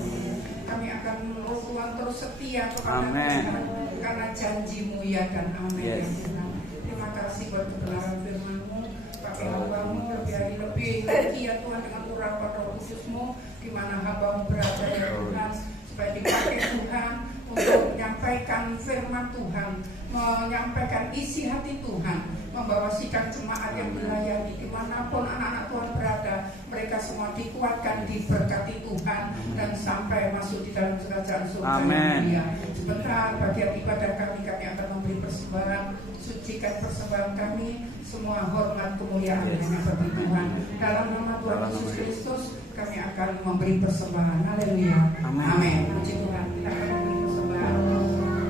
Kami akan Tuhan terus setia kepada Tuhan, karena janji-Mu ya dan amin ya Tuhan. Terima kasih buat kebenaran firman-Mu. Pakai hamba-Mu lebih lagi ya Tuhan, dengan urapan Roh Kudus-Mu, di mana hamba-Mu berada ya Tuhan, supaya dipakai Tuhan untuk menyampaikan firman Tuhan, menyampaikan isi hati Tuhan, membawa sikap jemaat yang dilayani dimanapun anak-anak Tuhan berada. Mereka semua dikuatkan, diberkati Tuhan, dan sampai masuk di dalam kerajaan surga yang mulia. Sebentar bagian ibadah kami akan memberi persembahan. Sucikan persembahan kami, semua hormat kemuliaan hanya bagi Tuhan. Dalam nama Tuhan Yesus Kristus kami akan memberi persembahan. Haleluya. Amin. Puji Tuhan. Kita akan memberi persembahan.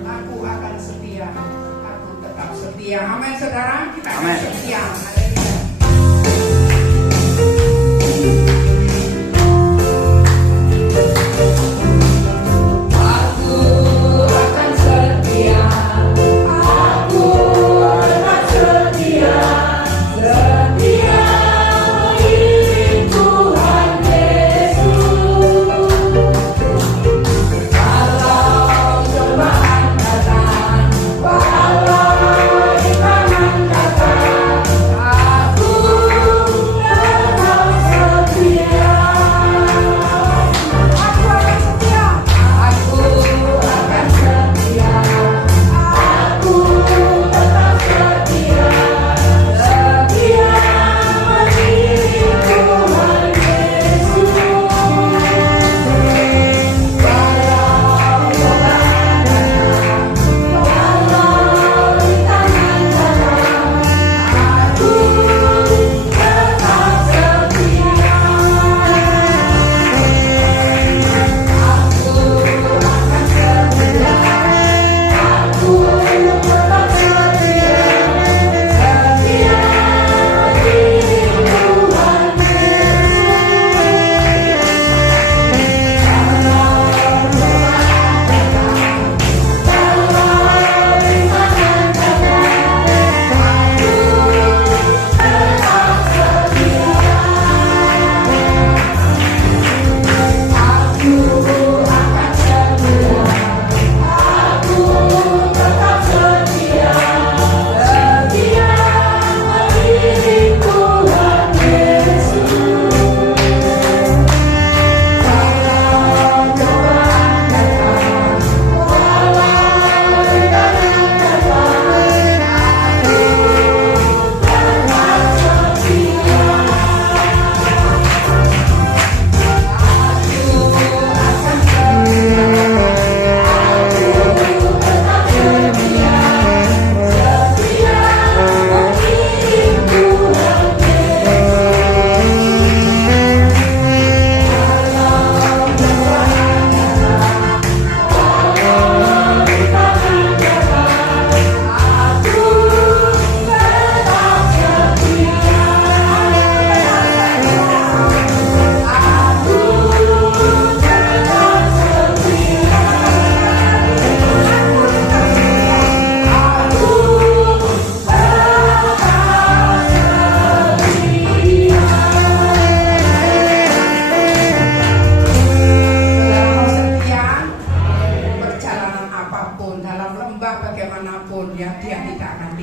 Aku akan setia. Aku tetap setia. Amin saudara. Kita akan setia. Haleluya. Walau di kanan datang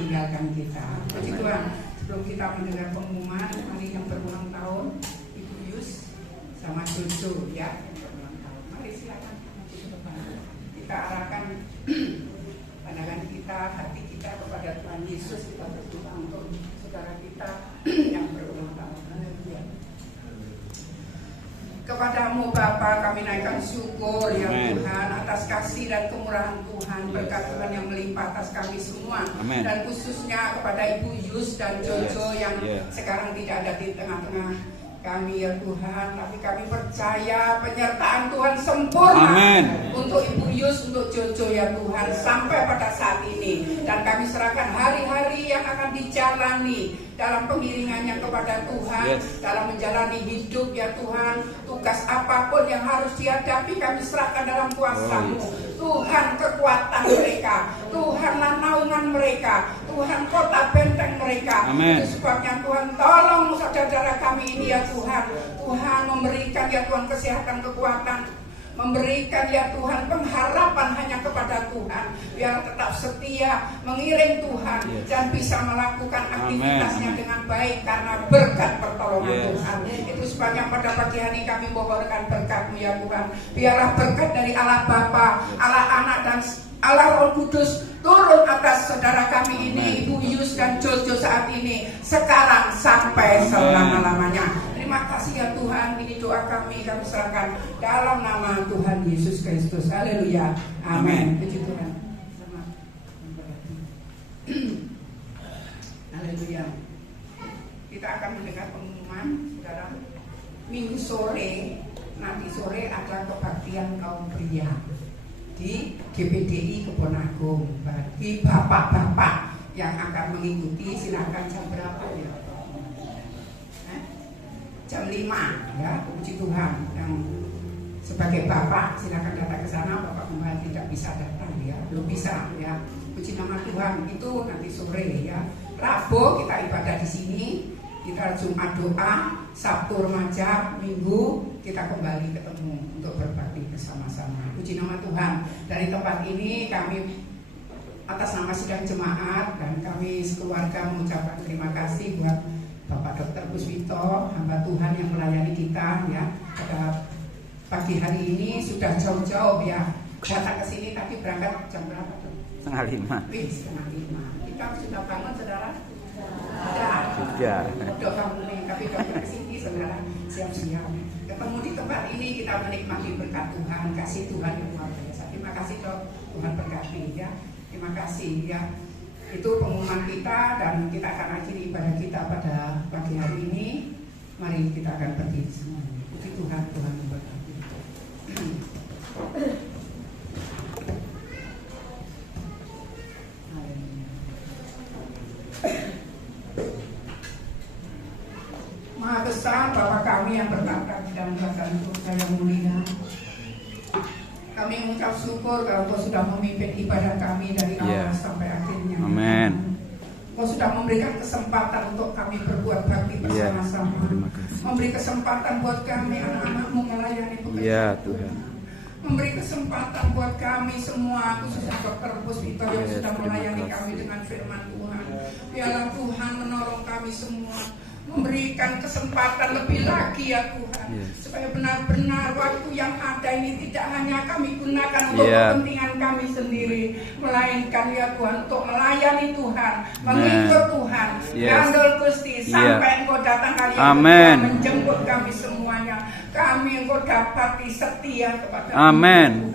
meninggalkan kita. Puji Tuhan. Sebelum kita mendengar pengumuman hari yang berulang tahun Ibu Yus sama Jojo ya yang berulang tahun. Mari silakan maju ke depan. Kita arahkan pandangan kita, hati kita kepada Tuhan Yesus. Kita berdoa untuk saudara kita yang berulang tahun. Haleluya. Kepadamu Bapa kami naikkan syukur ya Tuhan atas kasih dan kemurahan Tuhan, berkat Tuhan yang melimpah atas kami semua. Amen. Dan khususnya kepada Ibu Yus dan Jojo yang sekarang tidak ada di tengah-tengah kami ya Tuhan, tapi kami percaya penyertaan Tuhan sempurna. Amen. Untuk Ibu Yus, untuk Jojo ya Tuhan sampai pada saat ini, dan kami serahkan hari-hari yang akan dijalani dalam pengiringannya kepada Tuhan, dalam menjalani hidup ya Tuhan, tugas apapun yang harus dihadapi kami serahkan dalam kuasa-Mu. Tuhan kekuatan mereka, Tuhan naungan mereka, Tuhan kota benteng mereka. Amen. Itu sebabnya Tuhan tolong saudara-saudara kami ini ya Tuhan. Tuhan memberikan ya Tuhan kesehatan, kekuatan, memberikan ya Tuhan pengharapan hanya kepada Tuhan, biar tetap setia mengiring Tuhan dan bisa melakukan aktivitasnya dengan baik karena berkat pertolongan Tuhan. Itu sebabnya pada pagi hari kami mohonkan berkat-Mu ya Tuhan. Biarlah berkat dari Allah Bapa, Allah Anak dan Allah Roh Kudus turun atas saudara kami ini, Ibu Yus dan Jojo saat ini, sekarang sampai selama-lamanya. Terima kasih ya Tuhan, ini doa kami serahkan dalam nama Tuhan Yesus Kristus. Haleluya. Amin. Puji Tuhan. Haleluya. Kita akan mendengar pengumuman saudara. Minggu sore, nanti sore ada kebaktian kaum pria di GPDI Kebon Agung. Bagi bapak-bapak yang akan mengikuti silakan jam berapa ya? Jam 5 ya, puji Tuhan. Yang sebagai bapak silakan datang ke sana, bapak kembali tidak bisa datang ya, belum bisa ya. Puji nama Tuhan. Itu nanti sore ya. Rabu kita ibadah di sini, kita Jumat doa, Sabtu remaja, Minggu kita kembali ketemu untuk berbakti bersama-sama. Puji nama Tuhan. Dari tempat ini kami atas nama sidang jemaat dan kami sekeluarga mengucapkan terima kasih buat Bapak Dr. Puswito, hamba Tuhan yang melayani kita ya pada pagi hari ini. Sudah jauh-jauh ya datang ke sini, tadi berangkat jam berapa tuh? 4:30. Setengah 5. Kita sudah bangun saudara? Sudah. Udah bangun nih, tapi datang ke sini saudara siap-siap. Ketemu di tempat ini kita menikmati berkat Tuhan, kasih Tuhan yang luar biasa. Terima kasih Dok, Tuhan berkati ya. Terima kasih ya. Itu pengumuman kita dan kita akan akhiri ibadah kita pada pagi hari ini. Mari kita akan berdiri semuanya. Puji Tuhan, Tuhan memberkati. Maha besar Bapa kami yang bertata di dalam kerajaan surga yang mulia. Kami mengucap syukur kalau Engkau sudah memimpin ibadah kami dari awal sampai akhirnya. Amin. Engkau sudah memberikan kesempatan untuk kami berbuat bakti bersama-sama. Memberi kesempatan buat kami anak-anak-Mu melayani pekerjaan Tuhan. Memberi kesempatan buat kami semua, khususnya Dr. Puswito yang sudah melayani kami dengan firman Tuhan. Biarlah Tuhan menolong kami semua, memberikan kesempatan lebih lagi ya Tuhan, supaya benar-benar waktu yang ada ini tidak hanya kami gunakan untuk kepentingan kami sendiri, melainkan ya Tuhan untuk melayani Tuhan, mengikut Tuhan, ngandol Gusti sampai Engkau datang kali ini menjemput kami semuanya. Kami Engkau dapati setia kepada Tuhan.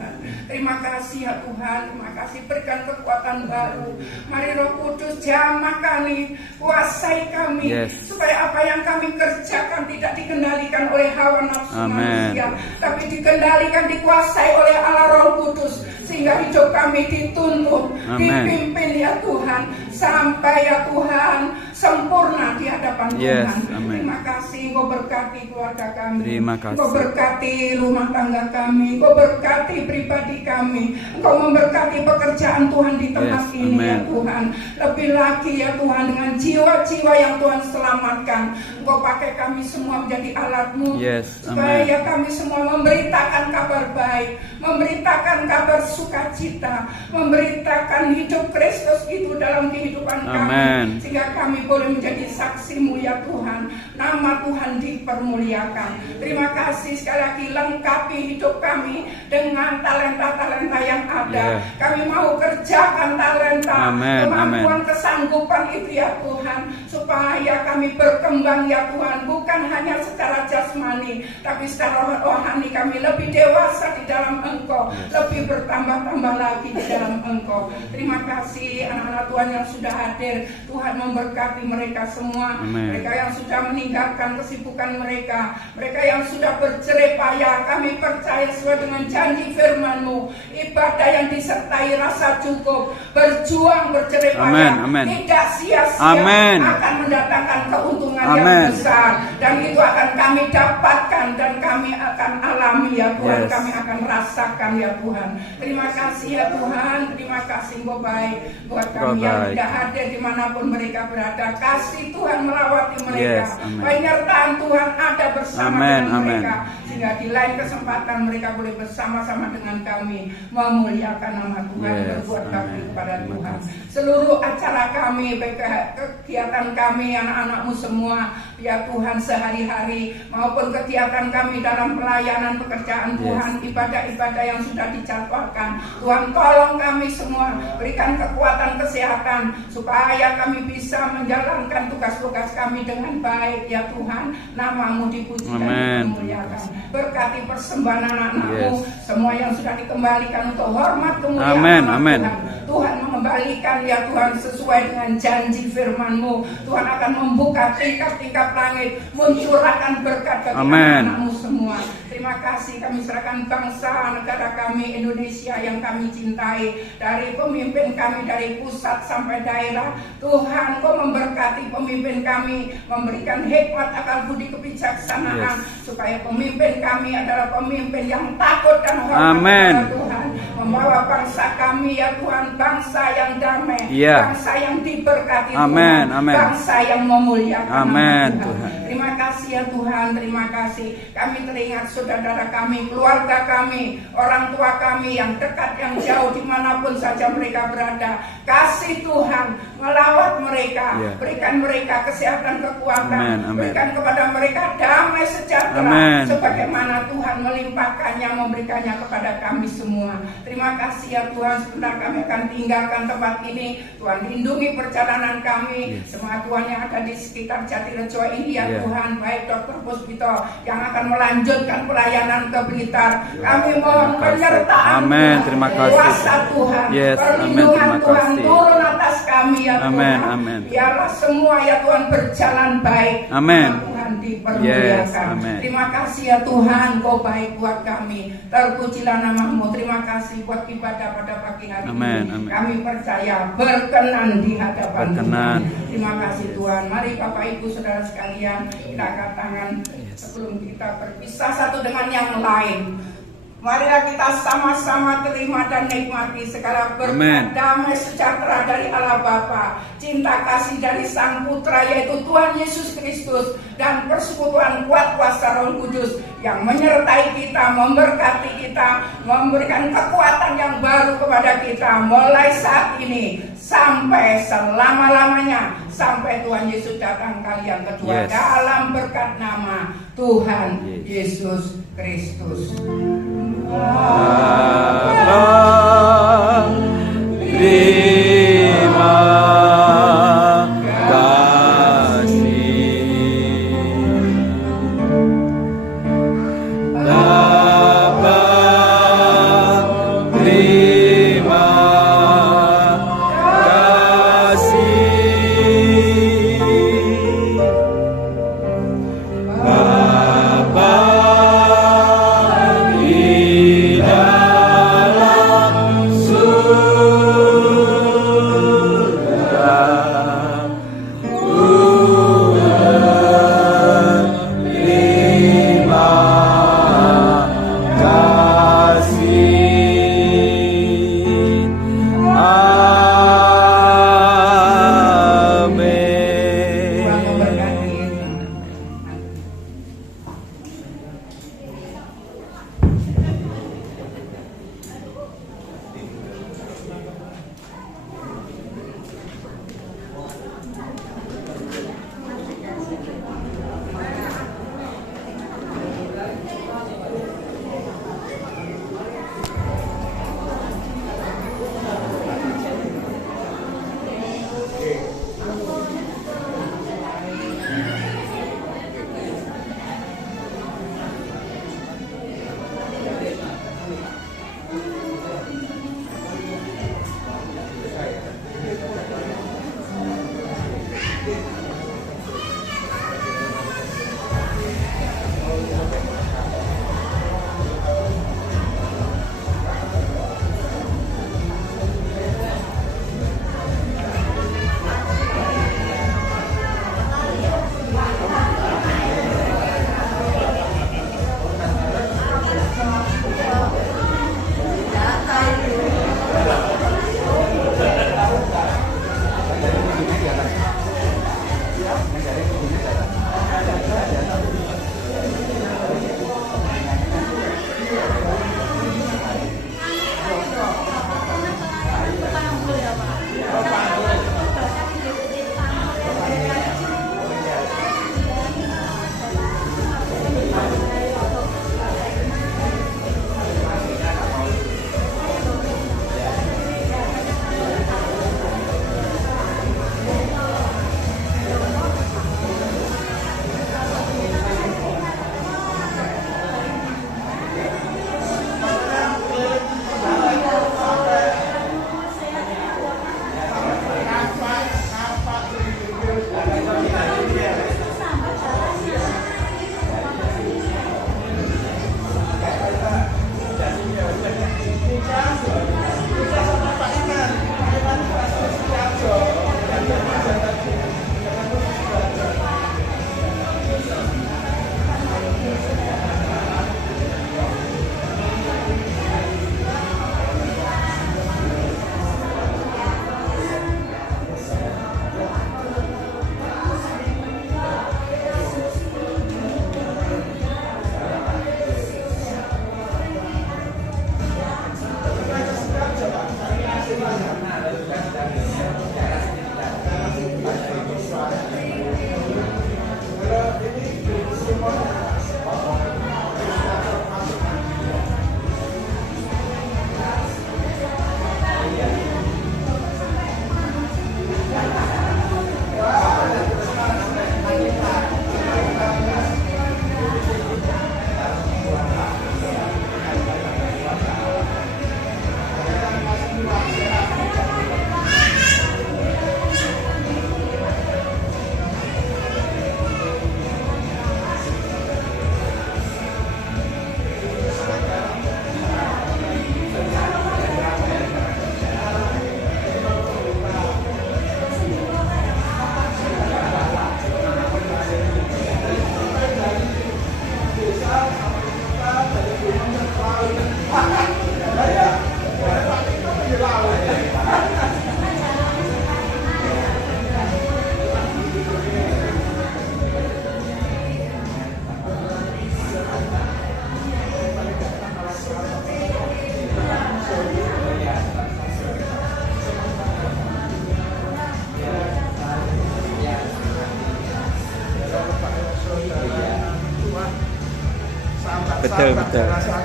Terima kasih ya Tuhan, terima kasih, berikan kekuatan baru. Mari Roh Kudus jamah kami, kuasai kami, supaya apa yang kami kerjakan tidak dikendalikan oleh hawa nafsu manusia, tapi dikendalikan, dikuasai oleh Allah Roh Kudus, sehingga hidup kami dituntun, dipimpin ya Tuhan, sampai ya Tuhan sempurna di hadapan Yes, Tuhan. amin. Terima kasih Engkau berkati keluarga kami. Terima kasih. Engkau berkati rumah tangga kami. Engkau berkati pribadi kami. Engkau memberkati pekerjaan Tuhan di tempat Yes, ini ya amin. Tuhan. Lebih lagi ya Tuhan, dengan jiwa-jiwa yang Tuhan selamatkan, Engkau pakai kami semua menjadi alat-Mu. Yes, Supaya amin. kami semua memberitakan kabar baik, memberitakan kabar sukacita, memberitakan hidup Kristus itu dalam kehidupan kami, Amin. sehingga kami boleh menjadi saksi-Mu ya Tuhan. Nama Tuhan dipermuliakan. Terima kasih sekali lagi, lengkapi hidup kami dengan talenta-talenta yang ada. Yeah. Kami mau kerjakan talenta, Amin, kemampuan, kesanggupan itu ya Tuhan, supaya kami berkembang ya Tuhan, bukan hanya secara jasmani, tapi secara rohani kami lebih dewasa di dalam Engkau, lebih bertambah-tambah lagi di dalam Engkau. Terima kasih anak-anak Tuhan yang sudah hadir. Tuhan memberkati mereka semua. Amin. Mereka yang sudah meninggalkan kesibukan mereka, mereka yang sudah bercerai payah, kami percaya sesuai dengan janji firman-Mu, ibadah yang disertai rasa cukup, berjuang bercerai payah, Amin, amin. tidak sia-sia, Amin. akan mendatangkan keuntungan Amin. yang besar, dan itu akan kami dapatkan dan kami akan alami ya Tuhan. Yes. Kami akan rasakan ya Tuhan. Terima kasih ya Tuhan. Terima kasih Engkau baik buat kami yang baik. tidak hadir dimanapun mereka berada. Kasih Tuhan melawati mereka. Yes, amin. Penyertaan Tuhan ada bersama Amin, dengan amin. mereka, sehingga di lain kesempatan mereka boleh bersama-sama dengan kami memuliakan nama Tuhan, Yes, berbuat bakti amin. kepada Terima Tuhan. kasih. Seluruh acara kami, baik kegiatan kami, anak-anak-Mu semua ya Tuhan, sehari-hari maupun kegiatan kami dalam pelayanan pekerjaan Tuhan, ibadah-ibadah yang sudah dijadwalkan, Tuhan tolong kami semua, berikan kekuatan kesehatan supaya kami bisa menjalankan tugas-tugas kami dengan baik ya Tuhan. Nama-Mu dipuji dan Amin. dimuliakan. Berkati persembahan anak-anak-Mu Yes. semua yang sudah dikembalikan untuk hormat kemuliaan Amin, nama amin. Tuhan. Tuhan mengembalikan ya Tuhan sesuai dengan janji firman-Mu. Tuhan akan membuka tingkap-tingkap langit, mencurahkan berkat bagi Amin. anak-anak-Mu semua. Terima kasih, kami serahkan bangsa negara kami Indonesia yang kami cintai, dari pemimpin kami dari pusat sampai daerah. Tuhan, Kau memberkati pemimpin kami, memberikan hikmat, akal budi, kebijaksanaan, supaya pemimpin kami adalah pemimpin yang takut dan hormat Amin. kepada Tuhan, membawa bangsa kami ya Tuhan, bangsa yang damai, Ya. bangsa yang diberkati Amin, Tuhan, amin. bangsa yang memuliakan Amin, nama Tuhan. Terima kasih ya Tuhan, terima kasih. Kami teringat saudara kami, keluarga kami, orang tua kami yang dekat, yang jauh, dimanapun saja mereka berada. Kasih Tuhan, melawat mereka, Ya. berikan mereka kesehatan, kekuatan, Amin, amin. berikan kepada mereka damai sejahtera, Amin. sebagaimana Tuhan melimpahkannya, memberikannya kepada kami semua. Terima kasih ya Tuhan, sebentar kami akan tinggalkan tempat ini. Tuhan lindungi perjalanan kami, semua Tuhan yang ada di sekitar Jatirejo ini ya Ya. Tuhan, baik Dr. Puspito yang akan melanjutkan pelayanan ke Blitar. Kami mohon Terima kasih. penyertaan Amin, Tuhan, terima kasih. kuasa Tuhan, Yes, perlindungan amin, terima Tuhan kasih. turun atas kami ya Amin, Tuhan. amin. Biarlah semua ya Tuhan berjalan baik. Amin. Nama Tuhan dipermuliakan. Yes, amin. Terima kasih ya Tuhan, Kau baik buat kami. Terpujilah nama-Mu. Terima kasih buat ibadah pada pagi hari Amin, ini. amin. Kami percaya berkenan di hadapan Berkenan. Tuhan. Terima kasih Tuhan. Mari Bapak Ibu Saudara sekalian, kita angkat tangan sebelum kita berpisah satu dengan yang lain. Marilah kita sama-sama terima dan nikmati segala berkat, Amin. damai sejahtera dari Allah Bapa, cinta kasih dari Sang Putra yaitu Tuhan Yesus Kristus, dan persekutuan kuat kuasa Roh Kudus yang menyertai kita, memberkati kita, memberikan kekuatan yang baru kepada kita mulai saat ini sampai selama-lamanya, sampai Tuhan Yesus datang kali yang kedua. Yes. Dalam berkat nama Tuhan Yesus Kristus. Bapa, terima kasih. Bapa, terima kasih. Bapa di dalam surga. Betul, betul.